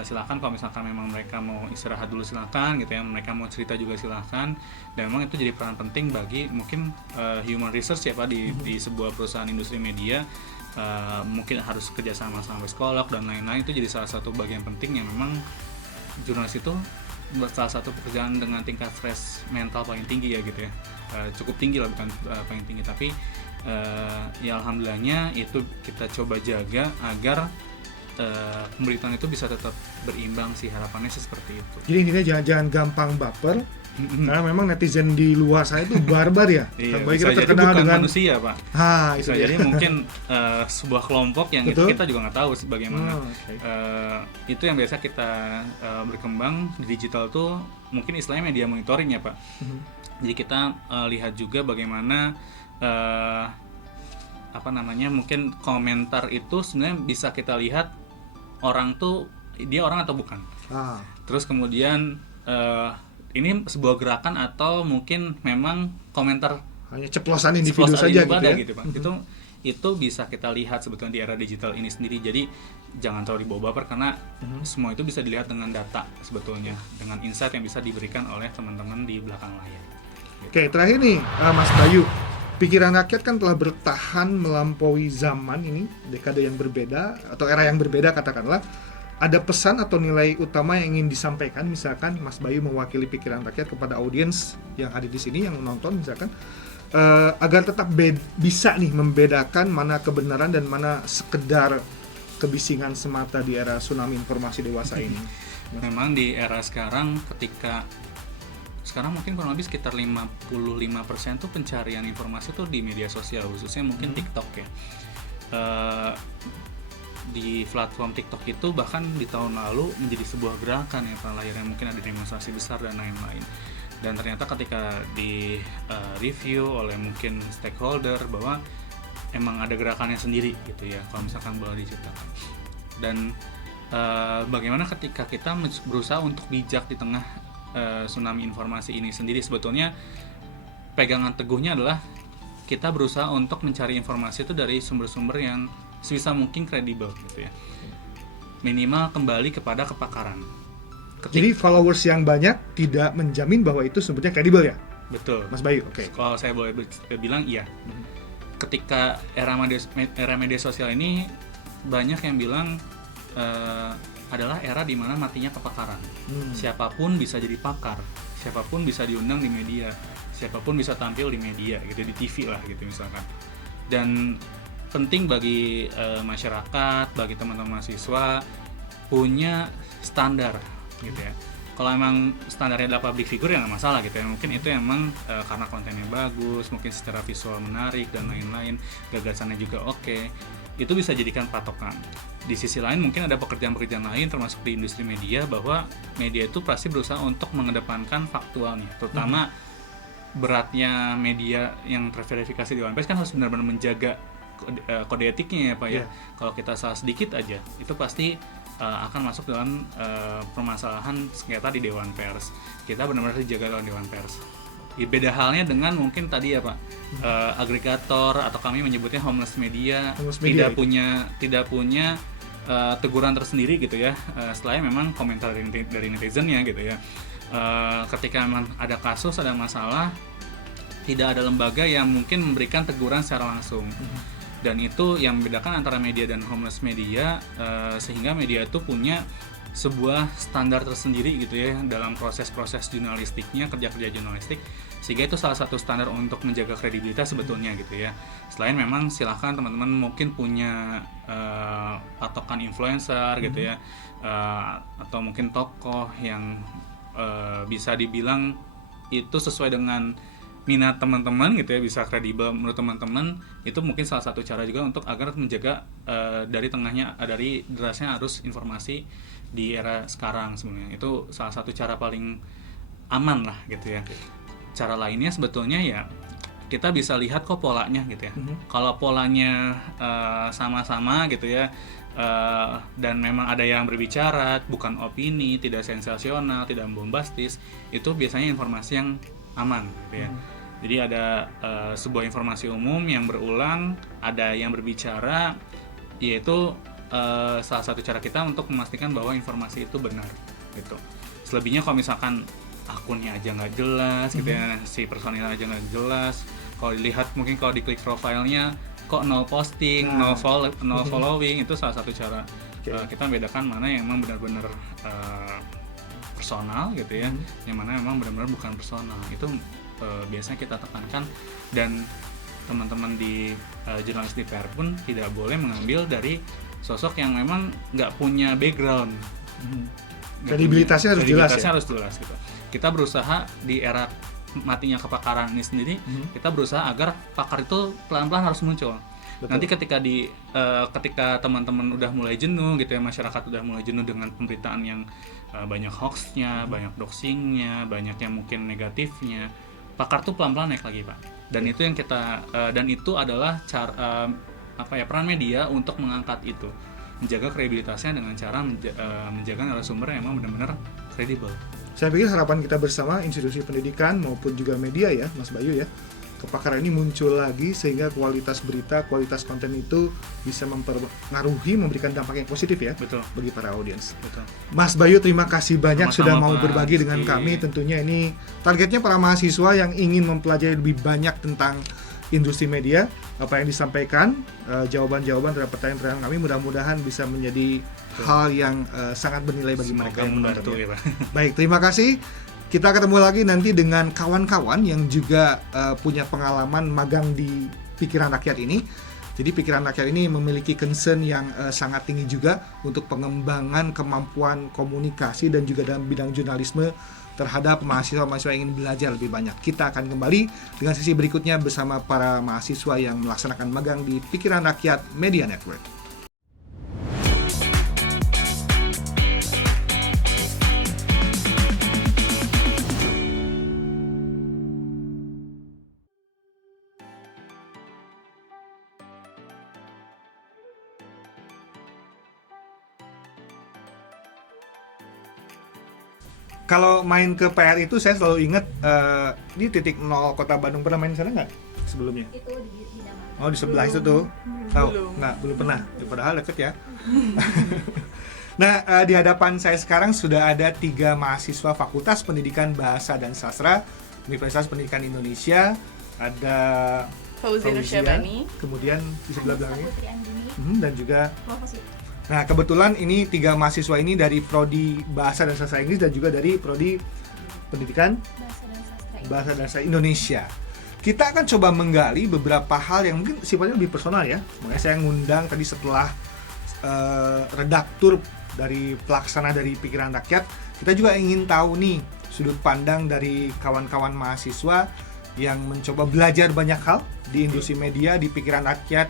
silakan kalau misalkan memang mereka mau istirahat dulu silakan gitu ya, mereka mau cerita juga silakan. Dan memang itu jadi peran penting bagi mungkin human research ya Pak di sebuah perusahaan industri media. Mungkin harus kerjasama sama psikolog dan lain-lain. Itu jadi salah satu bagian penting yang memang jurnalis itu salah satu pekerjaan dengan tingkat stres mental paling tinggi ya gitu ya. Cukup tinggi lah, bukan paling tinggi, tapi ya alhamdulillahnya itu kita coba jaga agar pemberitaan itu bisa tetap berimbang sih, harapannya sih seperti itu. Jadi intinya jangan gampang baper, karena memang netizen di luar sana itu barbar ya. Iya, baik bisa kita jadi terkenal bukan dengan manusia Pak. Bisa jadi mungkin sebuah kelompok yang itu kita juga nggak tahu bagaimana. Itu yang biasa kita berkembang di digital tuh mungkin istilahnya media monitoring ya Pak. Jadi kita lihat juga bagaimana mungkin komentar itu sebenarnya bisa kita lihat orang tuh dia orang atau bukan. Terus kemudian ini sebuah gerakan atau mungkin memang komentar hanya ceplosan individu saja gitu ya. Gitu, Pak. itu bisa kita lihat sebetulnya di era digital ini sendiri. Jadi jangan terlalu dibawa baper karena semua itu bisa dilihat dengan data sebetulnya, dengan insight yang bisa diberikan oleh teman-teman di belakang layar. Oke, terakhir nih Mas Bayu, pikiran rakyat kan telah bertahan melampaui zaman ini, dekade yang berbeda atau era yang berbeda katakanlah. Ada pesan atau nilai utama yang ingin disampaikan, misalkan Mas Bayu mewakili pikiran rakyat kepada audiens yang ada di sini, yang menonton misalkan, agar tetap bisa nih membedakan mana kebenaran dan mana sekedar kebisingan semata di era tsunami informasi dewasa ini. Memang di era sekarang, sekarang mungkin kurang lebih sekitar 55% tuh pencarian informasi tuh di media sosial, khususnya mungkin TikTok ya. Di platform TikTok itu bahkan di tahun lalu menjadi sebuah gerakan ya, pada lahirnya mungkin ada demonstrasi besar dan lain-lain. Dan ternyata ketika di review oleh mungkin stakeholder bahwa emang ada gerakannya sendiri gitu ya, kalau misalkan boleh diceritakan. Dan bagaimana ketika kita berusaha untuk bijak di tengah tsunami informasi ini sendiri, sebetulnya pegangan teguhnya adalah kita berusaha untuk mencari informasi itu dari sumber-sumber yang sebisa mungkin kredibel gitu ya, minimal kembali kepada kepakaran. Jadi followers yang banyak tidak menjamin bahwa itu sebetulnya kredibel ya? Betul, Mas Bayu. Oke. Kalau saya boleh bilang iya. Ketika era media sosial ini banyak yang bilang adalah era di mana matinya kepakaran. Siapapun bisa jadi pakar, siapapun bisa diundang di media, siapapun bisa tampil di media gitu, di TV lah gitu misalkan. Dan penting bagi masyarakat, bagi teman-teman mahasiswa punya standar gitu ya. Kalau emang standarnya adalah public figure ya nggak masalah gitu ya. Mungkin itu emang karena kontennya bagus, mungkin secara visual menarik dan lain-lain, gagasannya juga oke. Itu bisa jadikan patokan. Di sisi lain mungkin ada pekerjaan-pekerjaan lain termasuk di industri media, bahwa media itu pasti berusaha untuk mengedepankan faktualnya, terutama beratnya media yang terverifikasi di Dewan Pers kan harus benar-benar menjaga kode etiknya ya Pak ya. Kalau kita salah sedikit aja itu pasti akan masuk dalam permasalahan sengketa di Dewan Pers. Kita benar-benar dijaga oleh Dewan Pers. Beda halnya dengan mungkin tadi ya Pak, agregator atau kami menyebutnya homeless media tidak punya teguran tersendiri gitu ya. Setelah memang komentar dari netizennya gitu ya. Ketika memang ada kasus, ada masalah, tidak ada lembaga yang mungkin memberikan teguran secara langsung. Dan itu yang membedakan antara media dan homeless media, sehingga media itu punya sebuah standar tersendiri gitu ya dalam proses-proses jurnalistiknya, kerja-kerja jurnalistik, sehingga itu salah satu standar untuk menjaga kredibilitas sebetulnya gitu ya. Selain memang silahkan teman-teman mungkin punya patokan influencer gitu ya, atau mungkin tokoh yang bisa dibilang itu sesuai dengan minat teman-teman gitu ya, bisa kredibel menurut teman-teman. Itu mungkin salah satu cara juga untuk agar menjaga dari derasnya arus informasi di era sekarang sebenarnya. Itu salah satu cara paling aman lah gitu ya. Cara lainnya sebetulnya ya kita bisa lihat kok polanya gitu ya. Kalau polanya sama-sama gitu ya, dan memang ada yang berbicara, bukan opini, tidak sensasional, tidak bombastis, itu biasanya informasi yang aman gitu ya. Jadi ada sebuah informasi umum yang berulang, ada yang berbicara, yaitu salah satu cara kita untuk memastikan bahwa informasi itu benar gitu. Selebihnya kalau misalkan akunnya aja nggak jelas gitu ya, si personilnya aja nggak jelas, kalau dilihat mungkin kalau diklik profilnya kok nol posting, nol following, itu salah satu cara kita membedakan mana yang memang benar-benar personal gitu ya, yang mana memang benar-benar bukan personal. Itu biasanya kita tekankan, dan teman-teman di jurnalis di PR pun tidak boleh mengambil dari sosok yang memang nggak punya background. Kredibilitasnya harus jelas gitu. Kita berusaha di era matinya kepakaran ini sendiri, kita berusaha agar pakar itu pelan-pelan harus muncul. Betul. Nanti ketika teman-teman udah mulai jenuh gitu ya, masyarakat udah mulai jenuh dengan pemberitaan yang banyak hoaxnya, banyak doxingnya, banyak yang mungkin negatifnya, pakar tuh pelan-pelan naik lagi Pak. Dan itu yang kita dan itu adalah cara peran media untuk mengangkat itu, menjaga kredibilitasnya dengan cara menjaga narasumber yang memang benar-benar kredibel. Saya pikir harapan kita bersama, institusi pendidikan maupun juga media ya Mas Bayu ya, kepakaran ini muncul lagi sehingga kualitas berita, kualitas konten itu bisa mempengaruhi, memberikan dampak yang positif ya. Betul. Bagi para audiens. Betul. Mas Bayu, terima kasih banyak sudah Sama-sama, mau Pak berbagi dengan Rizky. kami. Tentunya ini targetnya para mahasiswa yang ingin mempelajari lebih banyak tentang industri media. Apa yang disampaikan, jawaban-jawaban terhadap pertanyaan-pertanyaan kami mudah-mudahan bisa menjadi hal yang sangat bernilai bagi mereka yang membantu menonton. ya, Pak. Baik, terima kasih. Kita ketemu lagi nanti dengan kawan-kawan yang juga punya pengalaman magang di Pikiran Rakyat ini. Jadi Pikiran Rakyat ini memiliki concern yang sangat tinggi juga untuk pengembangan kemampuan komunikasi dan juga dalam bidang jurnalisme terhadap mahasiswa-mahasiswa yang ingin belajar lebih banyak. Kita akan kembali dengan sesi berikutnya bersama para mahasiswa yang melaksanakan magang di Pikiran Rakyat Media Network. Kalau main ke PR itu saya selalu ingat di titik nol Kota Bandung. Pernah main di sana nggak sebelumnya? Itu di Daman. Oh, di sebelah itu tuh. Oh, belum pernah. Ya, padahal deket ya. Nah, di hadapan saya sekarang sudah ada 3 mahasiswa Fakultas Pendidikan Bahasa dan Sastra Universitas Pendidikan Indonesia. Ada Fauzia Nursyabani, kemudian di sebelah belakangnya, Putri Anggini, dan juga Profesor. nah, kebetulan ini 3 mahasiswa ini dari Prodi Bahasa dan Sastra Inggris dan juga dari Prodi Pendidikan Bahasa dan Sastra Indonesia. Kita akan coba menggali beberapa hal yang mungkin sifatnya lebih personal ya. Makanya saya ngundang tadi setelah redaktur dari pelaksana dari Pikiran Rakyat, kita juga ingin tahu nih sudut pandang dari kawan-kawan mahasiswa yang mencoba belajar banyak hal di industri media di Pikiran Rakyat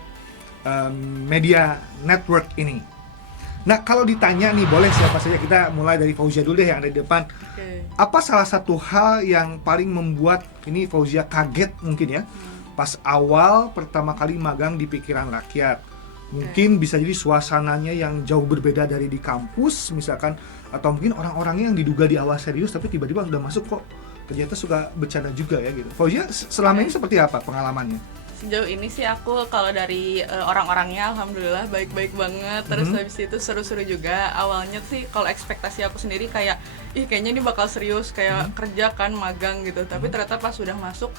Media Network ini. Nah, kalau ditanya nih, boleh siapa saja, kita mulai dari Fauzia dulu deh yang ada di depan. Apa salah satu hal yang paling membuat ini Fauzia kaget mungkin ya, pas awal pertama kali magang di Pikiran Rakyat? Mungkin bisa jadi suasananya yang jauh berbeda dari di kampus misalkan, atau mungkin orang-orangnya yang diduga di awal serius tapi tiba-tiba sudah masuk kok ternyata suka bercanda juga ya gitu. Fauzia selama ini seperti apa pengalamannya? sejauh ini sih aku kalau dari orang-orangnya alhamdulillah baik-baik banget. Terus habis itu seru-seru juga. Awalnya sih kalau ekspektasi aku sendiri kayak kayaknya ini bakal serius kayak kerja kan magang gitu. Tapi ternyata pas sudah masuk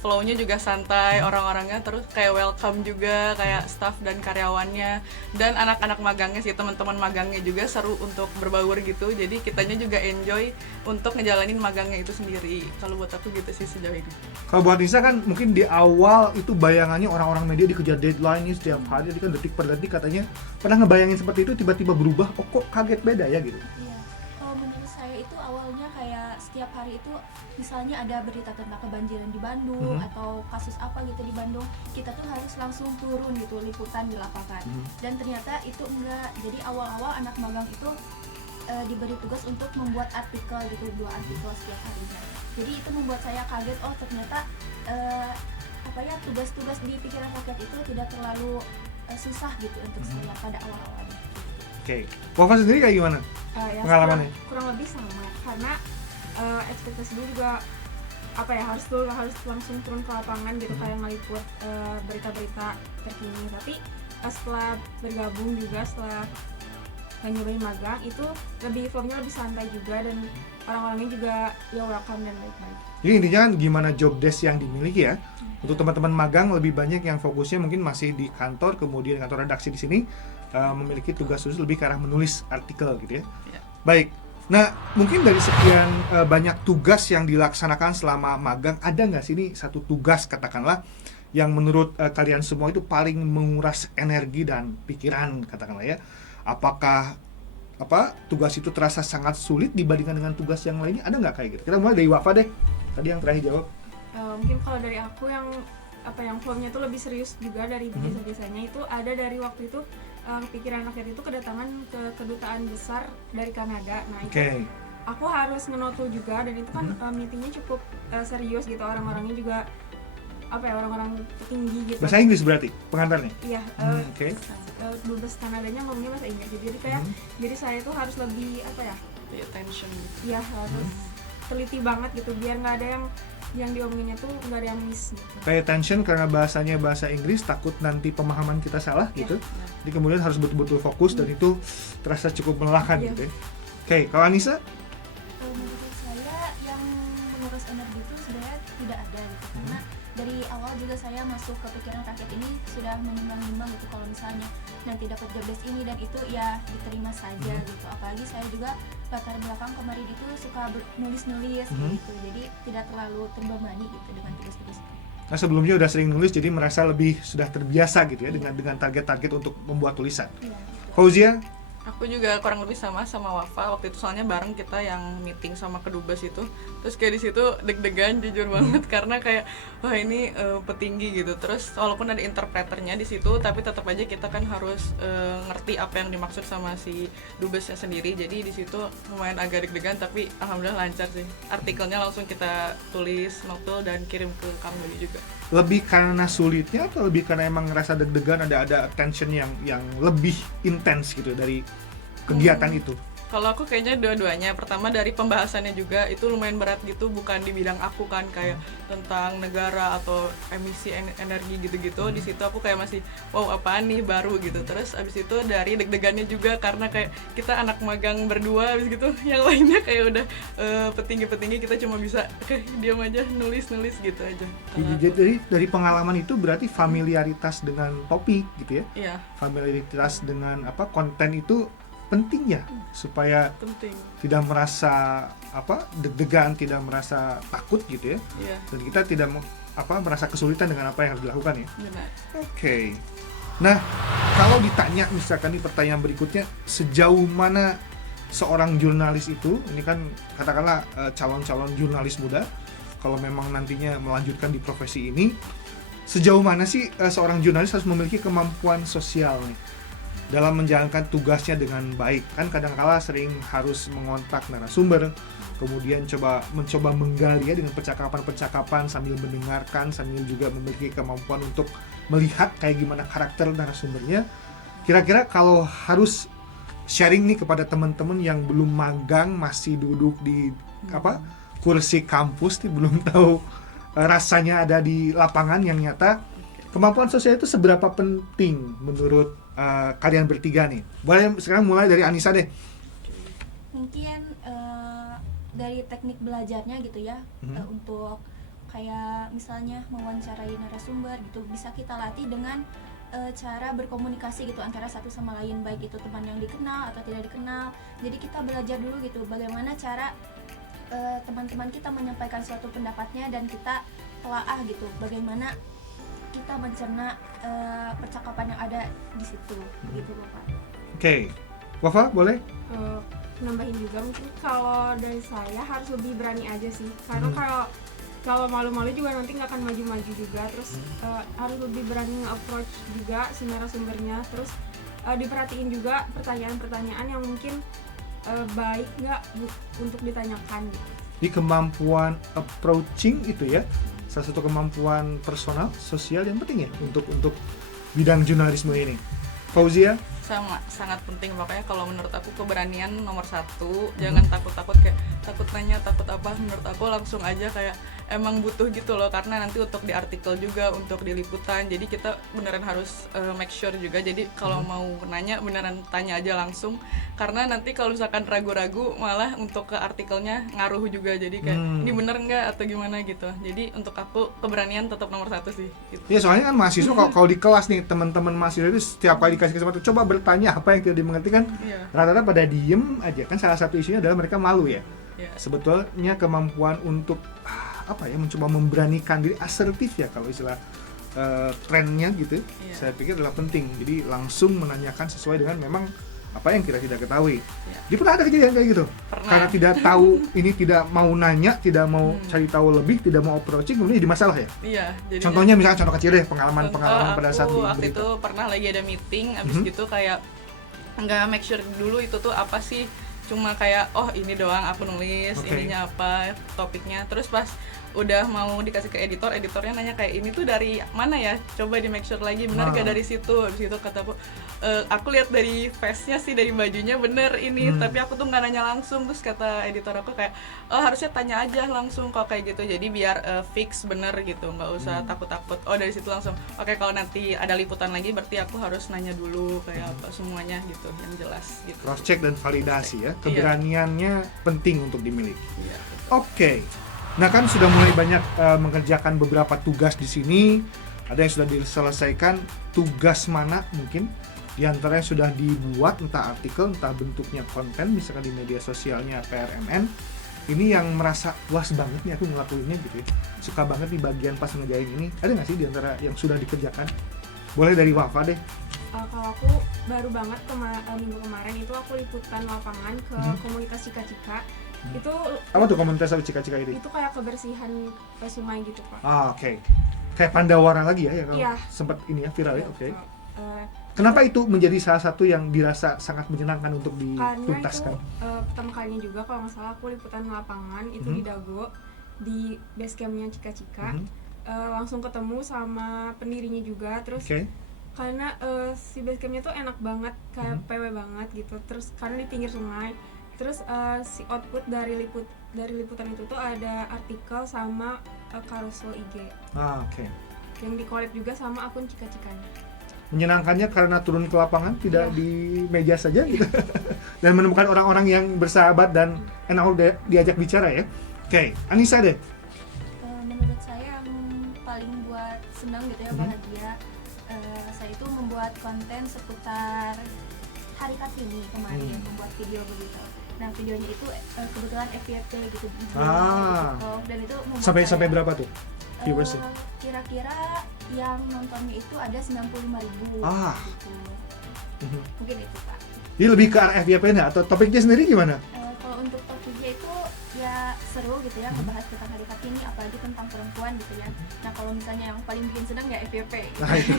flow-nya juga santai, orang-orangnya terus kayak welcome juga, kayak staff dan karyawannya dan anak-anak magangnya sih, teman-teman magangnya juga seru untuk berbaur gitu. Jadi kitanya juga enjoy untuk ngejalanin magangnya itu sendiri. Kalau buat aku gitu sih sejauh ini. Kalau buat Nisa kan mungkin di awal itu bayangannya orang-orang media dikejar deadline nih setiap hari, jadi kan detik per detik katanya. Pernah ngebayangin seperti itu tiba-tiba berubah, oh kok kaget beda ya gitu? Iya, kalau menurut saya itu awalnya kayak setiap hari itu misalnya ada berita tentang kebanjiran di Bandung atau kasus apa gitu di Bandung, kita tuh harus langsung turun gitu liputan di lapangan. Dan ternyata itu enggak. Jadi awal-awal anak magang itu diberi tugas untuk membuat artikel gitu, 2 artikel setiap harinya. Jadi itu membuat saya kaget, oh ternyata tugas-tugas di Pikiran Rakyat itu tidak terlalu susah gitu untuk saya pada awal-awalnya. Oke. Wafa sendiri kayak gimana pengalamannya? Kurang lebih sama karena ekspektasinya juga harus langsung turun ke lapangan gitu, kayak ngeliput berita-berita terkini. Tapi setelah bergabung juga, setelah nyobain magang itu flow-nya lebih santai juga dan orang-orangnya juga welcome dan baik-baik. Jadi intinya kan gimana job desk yang dimiliki ya. Untuk teman-teman magang lebih banyak yang fokusnya mungkin masih di kantor, kemudian kantor redaksi di sini memiliki tugas khusus lebih ke arah menulis artikel gitu ya. Baik. Nah, mungkin dari sekian banyak tugas yang dilaksanakan selama magang, ada nggak sih ini satu tugas katakanlah yang menurut kalian semua itu paling menguras energi dan pikiran katakanlah ya? Apakah tugas itu terasa sangat sulit dibandingkan dengan tugas yang lainnya? Ada nggak kayak gitu? Kita mulai dari Wafa deh. Tadi yang terakhir jawab. Mungkin kalau dari aku yang flow-nya itu lebih serius juga dari biasa-biasanya itu ada dari waktu itu Pikiran Rakyat itu kedatangan ke kedutaan besar dari Kanada. Nah itu aku harus ngenotu juga dan itu kan meetingnya cukup serius gitu, orang-orangnya juga orang-orang tinggi gitu. Bahasa Inggris berarti pengantarnya? Iya. Dubes Kanadanya ngomongnya bahasa Inggris, jadi kayak jadi saya tuh harus lebih Pay attention gitu. Iya, harus teliti banget gitu biar nggak ada yang diomonginnya tuh nggak ada yang miss gitu. Pay attention karena bahasanya bahasa Inggris, takut nanti pemahaman kita salah gitu. Jadi kemudian harus betul-betul fokus dan itu terasa cukup melelahkan gitu ya. Oke, kalau Anissa? Menurut saya yang menguras energi itu sebenarnya tidak ada gitu, karena dari awal juga saya masuk ke pikiran rakyat ini sudah menimbang-nimbang gitu, kalau misalnya nanti dapat job desk ini dan itu ya diterima saja gitu. Apalagi saya juga latar belakang kemarin itu suka nulis-nulis gitu, jadi tidak terlalu terbebani gitu dengan tulis-tulis. Nah, sebelumnya udah sering nulis jadi merasa lebih sudah terbiasa gitu ya dengan target-target untuk membuat tulisan. Iya, gitu. Fauzia? Aku juga kurang lebih sama Wafa waktu itu, soalnya bareng kita yang meeting sama kedubes itu. Terus kayak di situ deg-degan jujur banget karena kayak wah ini petinggi gitu. Terus walaupun ada interpreternya di situ tapi tetap aja kita kan harus ngerti apa yang dimaksud sama si dubesnya sendiri. Jadi di situ lumayan agak deg-degan tapi alhamdulillah lancar sih. Artikelnya langsung kita tulis, notul dan kirim ke Kang Bayu juga. Lebih karena sulitnya atau lebih karena emang ngerasa deg-degan, ada attention yang lebih intens gitu dari kegiatan itu? Kalau aku kayaknya dua-duanya. Pertama dari pembahasannya juga itu lumayan berat gitu, bukan di bidang aku kan, kayak tentang negara atau emisi energi gitu-gitu. Di situ aku kayak masih wow apaan nih baru gitu. Terus abis itu dari deg-degannya juga karena kayak kita anak magang berdua, abis gitu yang lainnya kayak udah petinggi-petinggi, kita cuma bisa kayak diam aja nulis gitu aja. Jadi dari pengalaman itu berarti familiaritas dengan topik gitu ya? Iya. Familiaritas dengan konten itu penting ya, supaya Penting. tidak merasa deg-degan, tidak merasa takut gitu ya. Iya. Dan kita tidak merasa kesulitan dengan apa yang harus dilakukan ya. Benar. Oke. Nah, kalau ditanya misalkan nih pertanyaan berikutnya, sejauh mana seorang jurnalis itu, ini kan katakanlah calon-calon jurnalis muda, kalau memang nantinya melanjutkan di profesi ini, sejauh mana sih seorang jurnalis harus memiliki kemampuan sosial nih dalam menjalankan tugasnya dengan baik? Kan kadang-kala sering harus mengontak narasumber, kemudian mencoba menggali ya dengan percakapan-percakapan sambil mendengarkan, sambil juga memiliki kemampuan untuk melihat kayak gimana karakter narasumbernya. Kira-kira kalau harus sharing nih kepada teman-teman yang belum magang, masih duduk di kursi kampus nih, belum tahu rasanya ada di lapangan yang nyata, kemampuan sosial itu seberapa penting menurut kalian bertiga nih? Boleh sekarang mulai dari Anissa deh. Mungkin dari teknik belajarnya gitu ya, untuk kayak misalnya mewawancarai narasumber gitu, bisa kita latih dengan cara berkomunikasi gitu antara satu sama lain, baik itu teman yang dikenal atau tidak dikenal. Jadi kita belajar dulu gitu bagaimana cara teman-teman kita menyampaikan suatu pendapatnya, dan kita telaah gitu bagaimana kita mencerna percakapan yang ada di situ gitu Bapak. Oke. Wafa boleh? Nambahin juga mungkin kalau dari saya harus lebih berani aja sih, karena kalau malu-malu juga nanti nggak akan maju-maju juga. Terus harus lebih berani nge-approach juga si narasumbernya, terus diperhatiin juga pertanyaan-pertanyaan yang mungkin baik nggak untuk ditanyakan gitu. Di kemampuan approaching itu ya, salah satu kemampuan personal sosial yang penting ya untuk bidang jurnalisme ini. Fauzia? Sangat penting, makanya kalau menurut aku keberanian nomor 1. Jangan takut-takut kayak takut nanya, takut apa. Menurut aku langsung aja kayak emang butuh gitu loh, karena nanti untuk di artikel juga, untuk di liputan, jadi kita beneran harus make sure juga. Jadi kalau mau nanya beneran tanya aja langsung, karena nanti kalau misalkan ragu-ragu malah untuk ke artikelnya ngaruh juga. Jadi kayak ini bener nggak atau gimana gitu. Jadi untuk aku keberanian tetap nomor 1 sih gitu. Ya soalnya kan mahasiswa kalau di kelas nih, teman-teman mahasiswa itu setiap kali dikasih kesempatan coba bertanya apa yang tidak dimengerti kan, rata-rata pada diem aja kan. Salah satu isunya adalah mereka malu ya. Sebetulnya kemampuan untuk mencoba memberanikan diri, asertif ya kalau istilah trennya gitu, saya pikir adalah penting. Jadi langsung menanyakan sesuai dengan memang apa yang kita tidak ketahui. Dia pernah ada kejadian kayak gitu? Pernah. Karena tidak tahu, ini tidak mau nanya, tidak mau cari tahu lebih, tidak mau approaching, kemudian jadi masalah ya? Iya. Contohnya misalnya contoh kecil deh, pengalaman pada saat di waktu itu pernah lagi ada meeting, abis gitu kayak nggak make sure dulu itu tuh apa sih, cuma kayak oh ini doang aku nulis, ininya apa, topiknya. Terus pas udah mau dikasih ke editornya nanya kayak ini tuh dari mana ya, coba di make sure lagi benar gak dari situ. Habis itu kata aku lihat dari face-nya sih, dari bajunya bener ini, tapi aku tuh nggak nanya langsung. Terus kata editor aku kayak harusnya tanya aja langsung kalau kayak gitu, jadi biar fix bener gitu, nggak usah takut-takut. Dari situ langsung oke, kalau nanti ada liputan lagi berarti aku harus nanya dulu kayak apa semuanya gitu yang jelas gitu. Cross check dan validasi ya, keberaniannya penting untuk dimiliki. Iya. Oke. Nah kan sudah mulai banyak mengerjakan beberapa tugas di sini. Ada yang sudah diselesaikan. Tugas mana mungkin di antaranya sudah dibuat, entah artikel, entah bentuknya konten, misalkan di media sosialnya PRMN. Ini yang merasa puas banget nih aku ngelakuinnya gitu ya. Suka banget nih bagian pas ngejain ini. Ada nggak sih di antara yang sudah dikerjakan? Boleh dari Wafa deh. Kalau aku baru banget minggu kemarin itu aku liputan lapangan ke komunitas Cika-Cika. Itu Apa tuh komunitas Cika-Cika ini? itu kayak kebersihan sungai gitu, Pak. Oke. Kayak Pandawara lagi ya, yang Iya. sempat ini ya viral ya. Oke. Eh, Kenapa itu menjadi salah satu yang dirasa sangat menyenangkan untuk Karena itu dituntaskan? pertama kalinya juga kalau nggak salah aku liputan lapangan itu di Dago, di base campnya Cika-Cika. Langsung ketemu sama pendirinya juga, terus Oke. karena si base campnya tuh enak banget, kayak PW banget gitu, terus karena di pinggir sungai. Terus si output dari liputan itu tuh ada artikel sama carousel IG Oke. yang di-collab juga sama akun Cika-Cikanya. Menyenangkannya karena turun ke lapangan, tidak di meja saja gitu. Dan menemukan orang-orang yang bersahabat dan enak diajak bicara ya. Oke, Anissa deh. Menurut saya yang paling buat senang gitu ya, bahagia, saya itu membuat konten seputar Hari Kartini kemarin, membuat video begitu. Nah videonya itu kebetulan FYP gitu di TikTok, dan itu membuat Sampai saya, berapa tuh viewersnya? kira-kira yang nontonnya itu ada 95.000 gitu. Mungkin itu Pak. Jadi lebih ke arah FYP-nya atau topiknya sendiri gimana? Kalau untuk topiknya itu ya seru gitu ya, ngebahas tentang Hari Kartini, apalagi tentang perempuan gitu ya. Nah kalau misalnya yang paling bikin senang ya FYP. Nah itu,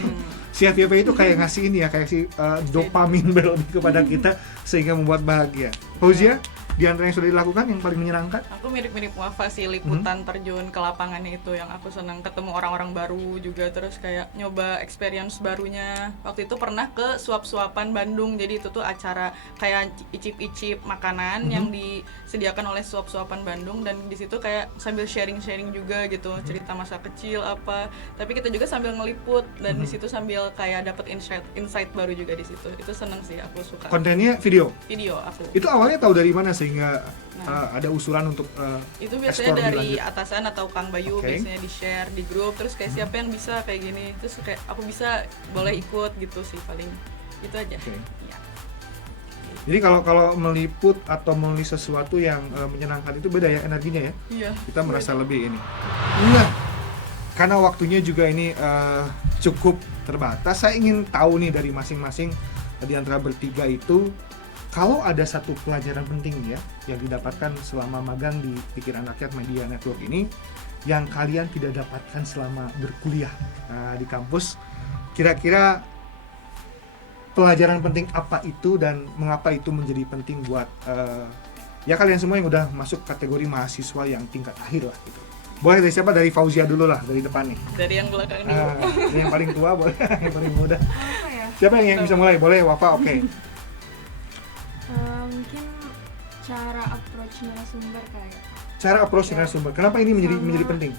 si FYP itu kayak ngasih ini ya, kayak si dopamin berlebih kepada kita sehingga membuat bahagia. Fauzia, di antara yang sudah dilakukan yang paling menyenangkan? Aku mirip-mirip Wafa sih, liputan terjun ke lapangannya itu yang aku senang, ketemu orang-orang baru juga, terus kayak nyoba experience barunya. Waktu itu pernah ke suap-suapan Bandung, jadi itu tuh acara kayak icip-icip makanan yang disediakan oleh suap-suapan Bandung, dan di situ kayak sambil sharing-sharing juga gitu, cerita masa kecil apa, tapi kita juga sambil ngeliput, dan di situ sambil kayak dapat insight baru juga di situ. Itu seneng sih, aku suka. Kontennya video Aku. itu awalnya tahu dari mana sehingga ada usulan untuk itu biasanya explore dari lebih lanjut? atasan atau Kang Bayu, biasanya di share di grup, terus kayak siapa yang bisa kayak gini, terus kayak aku bisa, boleh ikut gitu sih, paling itu aja. Oke. Ya. Jadi kalau meliput atau menulis sesuatu yang menyenangkan itu beda ya energinya ya. Iya. Kita merasa lebih ini. Nah, karena waktunya juga ini cukup terbatas, saya ingin tahu nih dari masing-masing di antara bertiga itu, kalau ada satu pelajaran penting ya yang didapatkan selama magang di Pikiran Rakyat Media Network ini yang kalian tidak dapatkan selama berkuliah di kampus, kira-kira pelajaran penting apa itu dan mengapa itu menjadi penting buat ya kalian semua yang udah masuk kategori mahasiswa yang tingkat akhir lah gitu. Boleh dari siapa? Dari Fauzia dulu lah, dari depan nih. Dari yang belakang nih. Dari yang paling tua boleh, yang paling muda. Apa ya? Siapa yang bisa mulai? Boleh, Wafa, oke. Mungkin cara approach narasumber kayak Cara approach narasumber. Kenapa ini menjadi penting?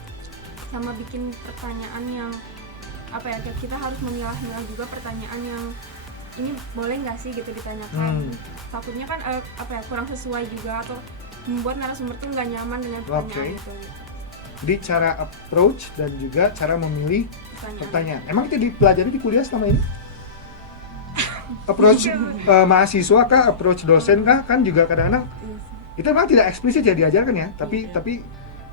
sama bikin pertanyaan yang apa ya, kayak kita harus memilah-milah juga pertanyaan yang ini boleh nggak sih gitu ditanyakan. Takutnya kan apa ya, kurang sesuai juga atau membuat narasumber tuh nggak nyaman dengan pertanyaan itu. Jadi cara approach dan juga cara memilih pertanyaan. Emang itu dipelajari di kuliah selama ini? Approach mahasiswa kah, approach dosen kah, kan juga kadang-kadang itu memang tidak eksplisit ya diajarkan ya, tapi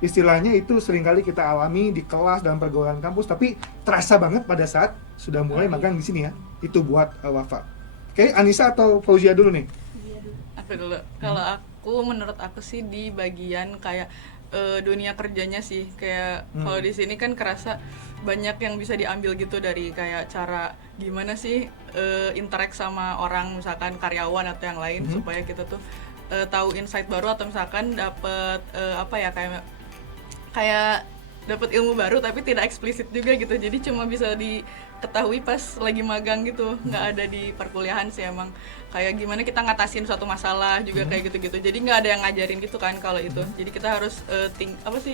istilahnya itu seringkali kita alami di kelas dalam pergaulan kampus, tapi terasa banget pada saat sudah mulai magang di sini ya. Itu buat Wafa. Oke, Anissa atau Fauzia dulu nih? Aku dulu. Kalau aku, menurut aku sih di bagian kayak dunia kerjanya sih, kayak kalau di sini kan kerasa banyak yang bisa diambil gitu dari kayak cara gimana sih interact sama orang, misalkan karyawan atau yang lain, supaya kita tuh tahu insight baru atau misalkan dapet apa ya, kayak dapat ilmu baru tapi tidak eksplisit juga gitu, jadi cuma bisa diketahui pas lagi magang gitu, nggak ada di perkuliahan sih. Emang kayak gimana kita ngatasin suatu masalah juga kayak gitu-gitu, jadi nggak ada yang ngajarin gitu kan kalau itu. Jadi kita harus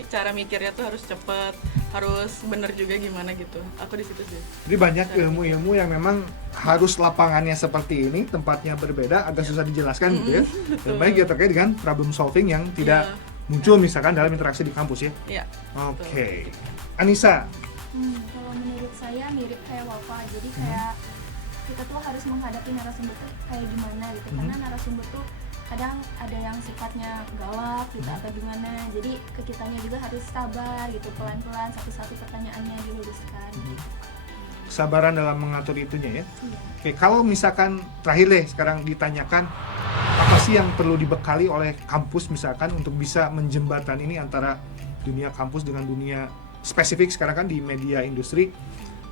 cara mikirnya tuh harus cepet, harus bener juga gimana gitu. Aku di situ sih. Jadi banyak ilmu-ilmu yang memang harus lapangannya seperti ini, tempatnya berbeda, agak susah dijelaskan gitu ya. Dan baik ya terkait dengan problem solving yang tidak muncul misalkan dalam interaksi di kampus ya. Iya. Oke. Anissa. Kalau menurut saya mirip kayak Wafa, jadi kayak kita tuh harus menghadapi narasumber tuh kayak gimana gitu, karena narasumber tuh kadang ada yang sifatnya galak gitu atau gimana, jadi ke kitanya juga harus sabar gitu, pelan-pelan satu-satu pertanyaannya diluruskan. Kesabaran dalam mengatur itunya ya. Iya. Oke, kalau misalkan terakhir deh sekarang ditanyakan apa sih yang perlu dibekali oleh kampus misalkan untuk bisa menjembatani ini antara dunia kampus dengan dunia spesifik sekarang kan di media industri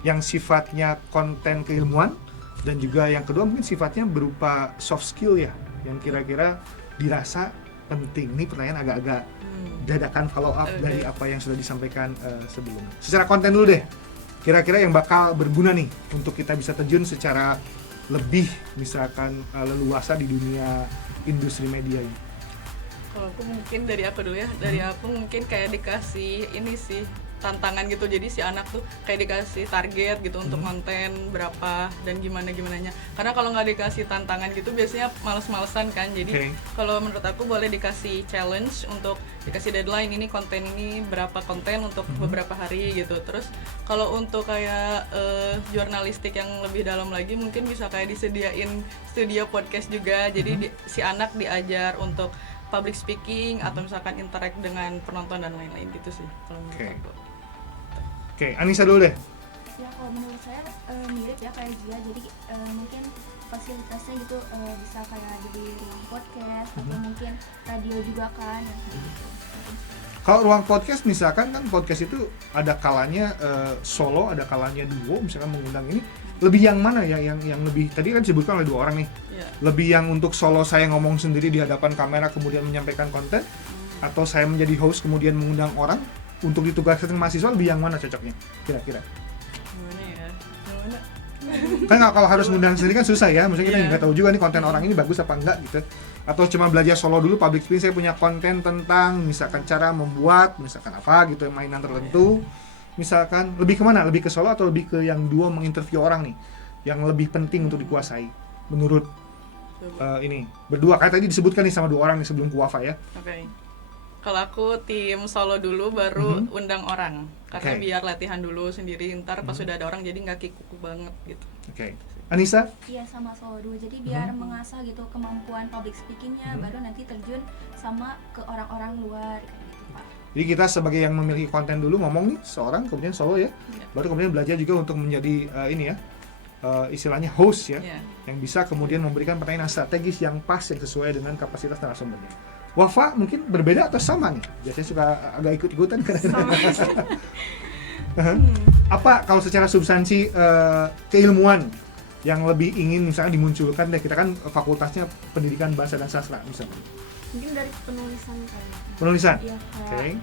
yang sifatnya konten keilmuan, dan juga yang kedua mungkin sifatnya berupa soft skill ya, yang kira-kira dirasa penting. Ini pertanyaan agak-agak dadakan follow up dari apa yang sudah disampaikan sebelumnya. Secara konten dulu deh, kira-kira yang bakal berguna nih untuk kita bisa terjun secara lebih misalkan leluasa di dunia industri media ini. Kalau aku mungkin dari aku dulu ya, dari aku mungkin kayak dikasih ini sih tantangan gitu, jadi si anak tuh kayak dikasih target gitu untuk konten berapa dan gimananya, karena kalau nggak dikasih tantangan gitu biasanya males-malesan kan. Jadi kalau menurut aku boleh dikasih challenge, untuk dikasih deadline, ini konten ini berapa konten untuk beberapa hari gitu. Terus kalau untuk kayak jurnalistik yang lebih dalam lagi mungkin bisa kayak disediain studio podcast juga, jadi si anak diajar untuk public speaking atau misalkan interact dengan penonton dan lain-lain gitu sih kalau menurut aku. Oke, Anissa dulu deh. Ya kalau menurut saya mirip ya kayak Gia, jadi mungkin fasilitasnya gitu bisa kayak di ruang podcast atau mungkin radio juga kan yang kayak gitu. Kalau ruang podcast misalkan kan podcast itu ada kalanya solo, ada kalanya duo, misalkan mengundang ini lebih yang mana ya yang lebih, tadi kan disebutkan oleh 2 orang nih. Lebih yang untuk solo saya ngomong sendiri di hadapan kamera kemudian menyampaikan konten, atau saya menjadi host kemudian mengundang orang untuk ditugaskan mahasiswa, lebih yang mana cocoknya kira-kira? Gimana ya? Gimana? Kan kalau harus ngundang sendiri kan susah ya, maksudnya kita nggak tahu juga nih konten orang ini bagus apa enggak gitu. Atau cuma belajar solo dulu, public speaking saya punya konten tentang misalkan cara membuat misalkan apa gitu, mainan tertentu. Misalkan lebih kemana? Lebih ke solo atau lebih ke yang duo menginterview orang nih yang lebih penting untuk dikuasai menurut ini berdua, kayak tadi disebutkan nih sama 2 orang nih sebelum ke Wafa ya. Oke. Kalau aku tim solo dulu baru undang orang, karena biar latihan dulu sendiri, ntar pas sudah ada orang jadi nggak kikuku banget gitu. Oke. Anissa? Iya sama solo dulu, jadi biar mengasah gitu kemampuan public speakingnya, baru nanti terjun sama ke orang-orang luar kayak gitu Pak. Jadi kita sebagai yang memiliki konten dulu ngomong nih seorang, kemudian solo ya, baru kemudian belajar juga untuk menjadi ini ya, istilahnya host ya, yang bisa kemudian memberikan pertanyaan strategis yang pas, yang sesuai dengan kapasitas narasumbernya. Wafa mungkin berbeda atau sama nih? Biasanya suka agak ikut-ikutan kan? Apa kalau secara substansi keilmuan yang lebih ingin misalnya dimunculkan deh, kita kan fakultasnya pendidikan bahasa dan sastra misalnya. Mungkin dari penulisan kali. Penulisan? Iya, kayak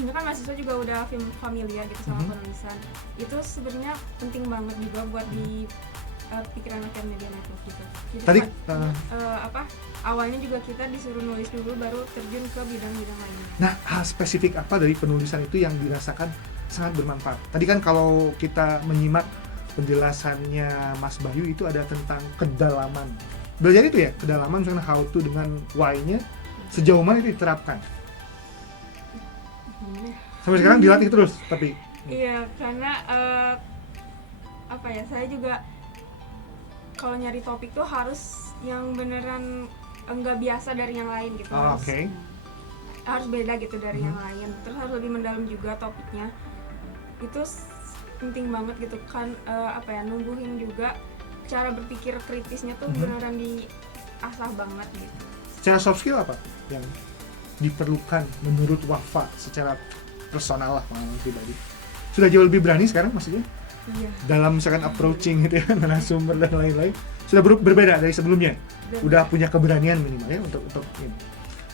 ini kan mahasiswa juga udah familiar gitu sama penulisan. Itu sebenarnya penting banget juga buat di pikiran rakyat media network gitu. Jadi tadi awalnya juga kita disuruh nulis dulu baru terjun ke bidang-bidang lainnya. Nah, hal spesifik apa dari penulisan itu yang dirasakan sangat bermanfaat? Tadi kan kalau kita menyimak penjelasannya Mas Bayu itu ada tentang kedalaman. Belajar itu ya, kedalaman misalnya how to dengan why-nya sejauh mana itu diterapkan? Sampai sekarang dilatih terus, tapi iya, karena saya juga kalau nyari topik tuh harus yang beneran enggak biasa dari yang lain gitu. Harus beda gitu dari yang lain. Terus harus lebih mendalam juga topiknya. Itu penting banget gitu kan, numbuhin juga cara berpikir kritisnya tuh beneran diasah banget gitu. Secara soft skill apa yang diperlukan menurut Wafa secara personal lah, pengalaman pribadi? Sudah jauh lebih berani sekarang maksudnya? Iya. Dalam misalkan approaching gitu ya, narasumber dan lain-lain sudah berbeda dari sebelumnya. Udah punya keberanian minimal ya untuk ini.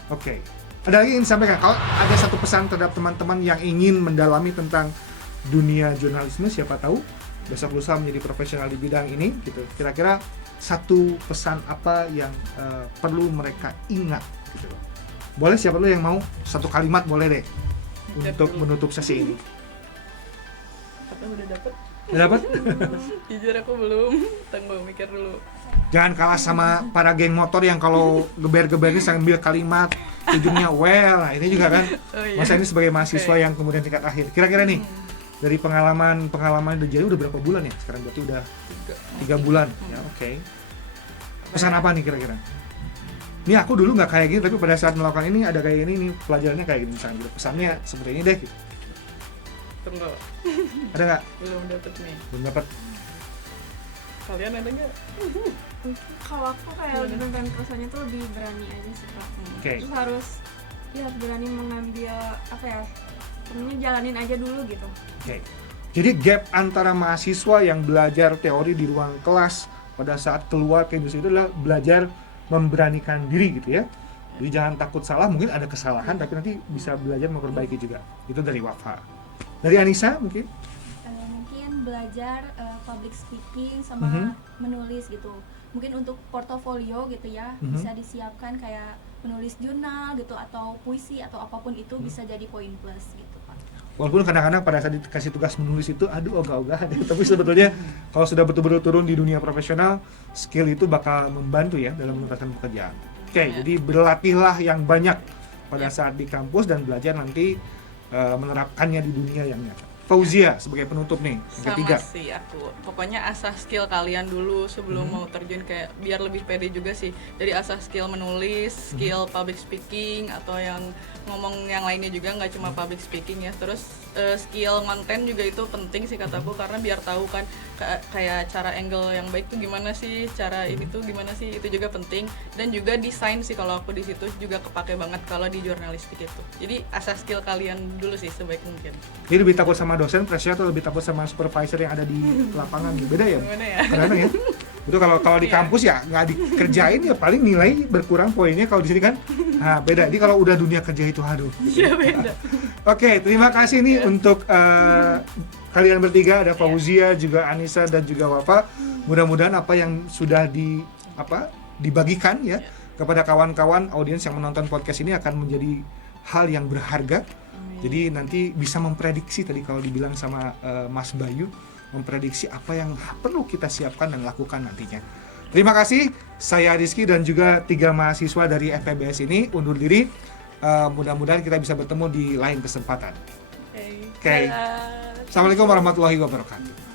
Oke. Ada lagi yang ingin disampaikan? Kalau ada satu pesan terhadap teman-teman yang ingin mendalami tentang dunia jurnalisme, siapa tahu besok lusa menjadi profesional di bidang ini gitu. Kira-kira satu pesan apa yang perlu mereka ingat gitu loh. Boleh siapa dulu yang mau? Satu kalimat boleh deh untuk menutup sesi ini. Katanya udah dapet. Udah dapat? Jujur aku belum. Tunggu mikir dulu. Jangan kalah sama para geng motor yang kalau geber-gebernya sambil kalimat ujungnya well. Nah, ini juga kan. Oh, iya. Masa ini sebagai mahasiswa yang kemudian tingkat akhir. Kira-kira nih dari pengalaman udah jadi udah berapa bulan ya? Sekarang berarti udah 3 bulan. Ya, oke. Pesan apa nih kira-kira? Ini aku dulu nggak kayak gini, tapi pada saat melakukan ini ada kayak ini nih, pelajarannya kayak gini misalnya gitu. Pesannya seperti ini deh gitu. Tunggu. Ada nggak? Belum dapet nih. Belum dapat. Kalian ada nggak? Kalau aku kayak lebih tentang rasanya tuh lebih berani aja sih Kak. Oke. Terus harus berani mengambil apa ya, pokoknya jalanin aja dulu gitu. Oke. Jadi gap antara mahasiswa yang belajar teori di ruang kelas pada saat keluar ke industri itu adalah belajar memberanikan diri gitu ya. Jadi jangan takut salah, mungkin ada kesalahan tapi nanti bisa belajar memperbaiki juga. Itu dari Wafa. Dari Anissa mungkin? Mungkin belajar public speaking sama menulis gitu. Mungkin untuk portofolio gitu ya, bisa disiapkan kayak menulis jurnal gitu atau puisi atau apapun itu bisa jadi poin plus gitu Pak. Walaupun kadang-kadang pada saat dikasih tugas menulis itu aduh ogah-ogahan ya. Tapi sebetulnya kalau sudah betul-betul turun di dunia profesional, skill itu bakal membantu ya dalam mendapatkan pekerjaan. Oke, jadi berlatihlah yang banyak pada saat di kampus dan belajar nanti menerapkannya di dunia yang nyata. Fauzia sebagai penutup nih, yang ketiga. Sama sih aku. Pokoknya asah skill kalian dulu sebelum mau terjun, kayak biar lebih pede juga sih. Jadi asah skill menulis, skill public speaking atau yang ngomong yang lainnya juga, nggak cuma public speaking ya. Terus skill konten juga itu penting sih kataku, karena biar tahu kan kayak cara angle yang baik tuh gimana sih, cara ini tuh gimana sih, itu juga penting. Dan juga desain sih kalau aku di situ juga kepake banget kalau di jurnalistik itu. Jadi asah skill kalian dulu sih sebaik mungkin. Jadi lebih takut sama dosen, presiden, atau lebih takut sama supervisor yang ada di lapangan? Beda ya? Gimana ya? Kadang-kadang ya. Itu kalau di kampus ya nggak dikerjain ya paling nilai berkurang poinnya. Kalau di sini kan, nah beda. Jadi kalau udah dunia kerja itu aduh. Iya beda. Oke, terima kasih nih untuk kalian bertiga, ada Fauzia, juga Anissa dan juga Wafa. Mudah-mudahan apa yang sudah dibagikan ya kepada kawan-kawan audiens yang menonton podcast ini akan menjadi hal yang berharga. Jadi nanti bisa memprediksi tadi kalau dibilang sama Mas Bayu, memprediksi apa yang perlu kita siapkan dan lakukan nantinya. Terima kasih, saya Rizky dan juga 3 mahasiswa dari FPBS ini undur diri. Mudah-mudahan kita bisa bertemu di lain kesempatan. Oke. Assalamualaikum warahmatullahi wabarakatuh.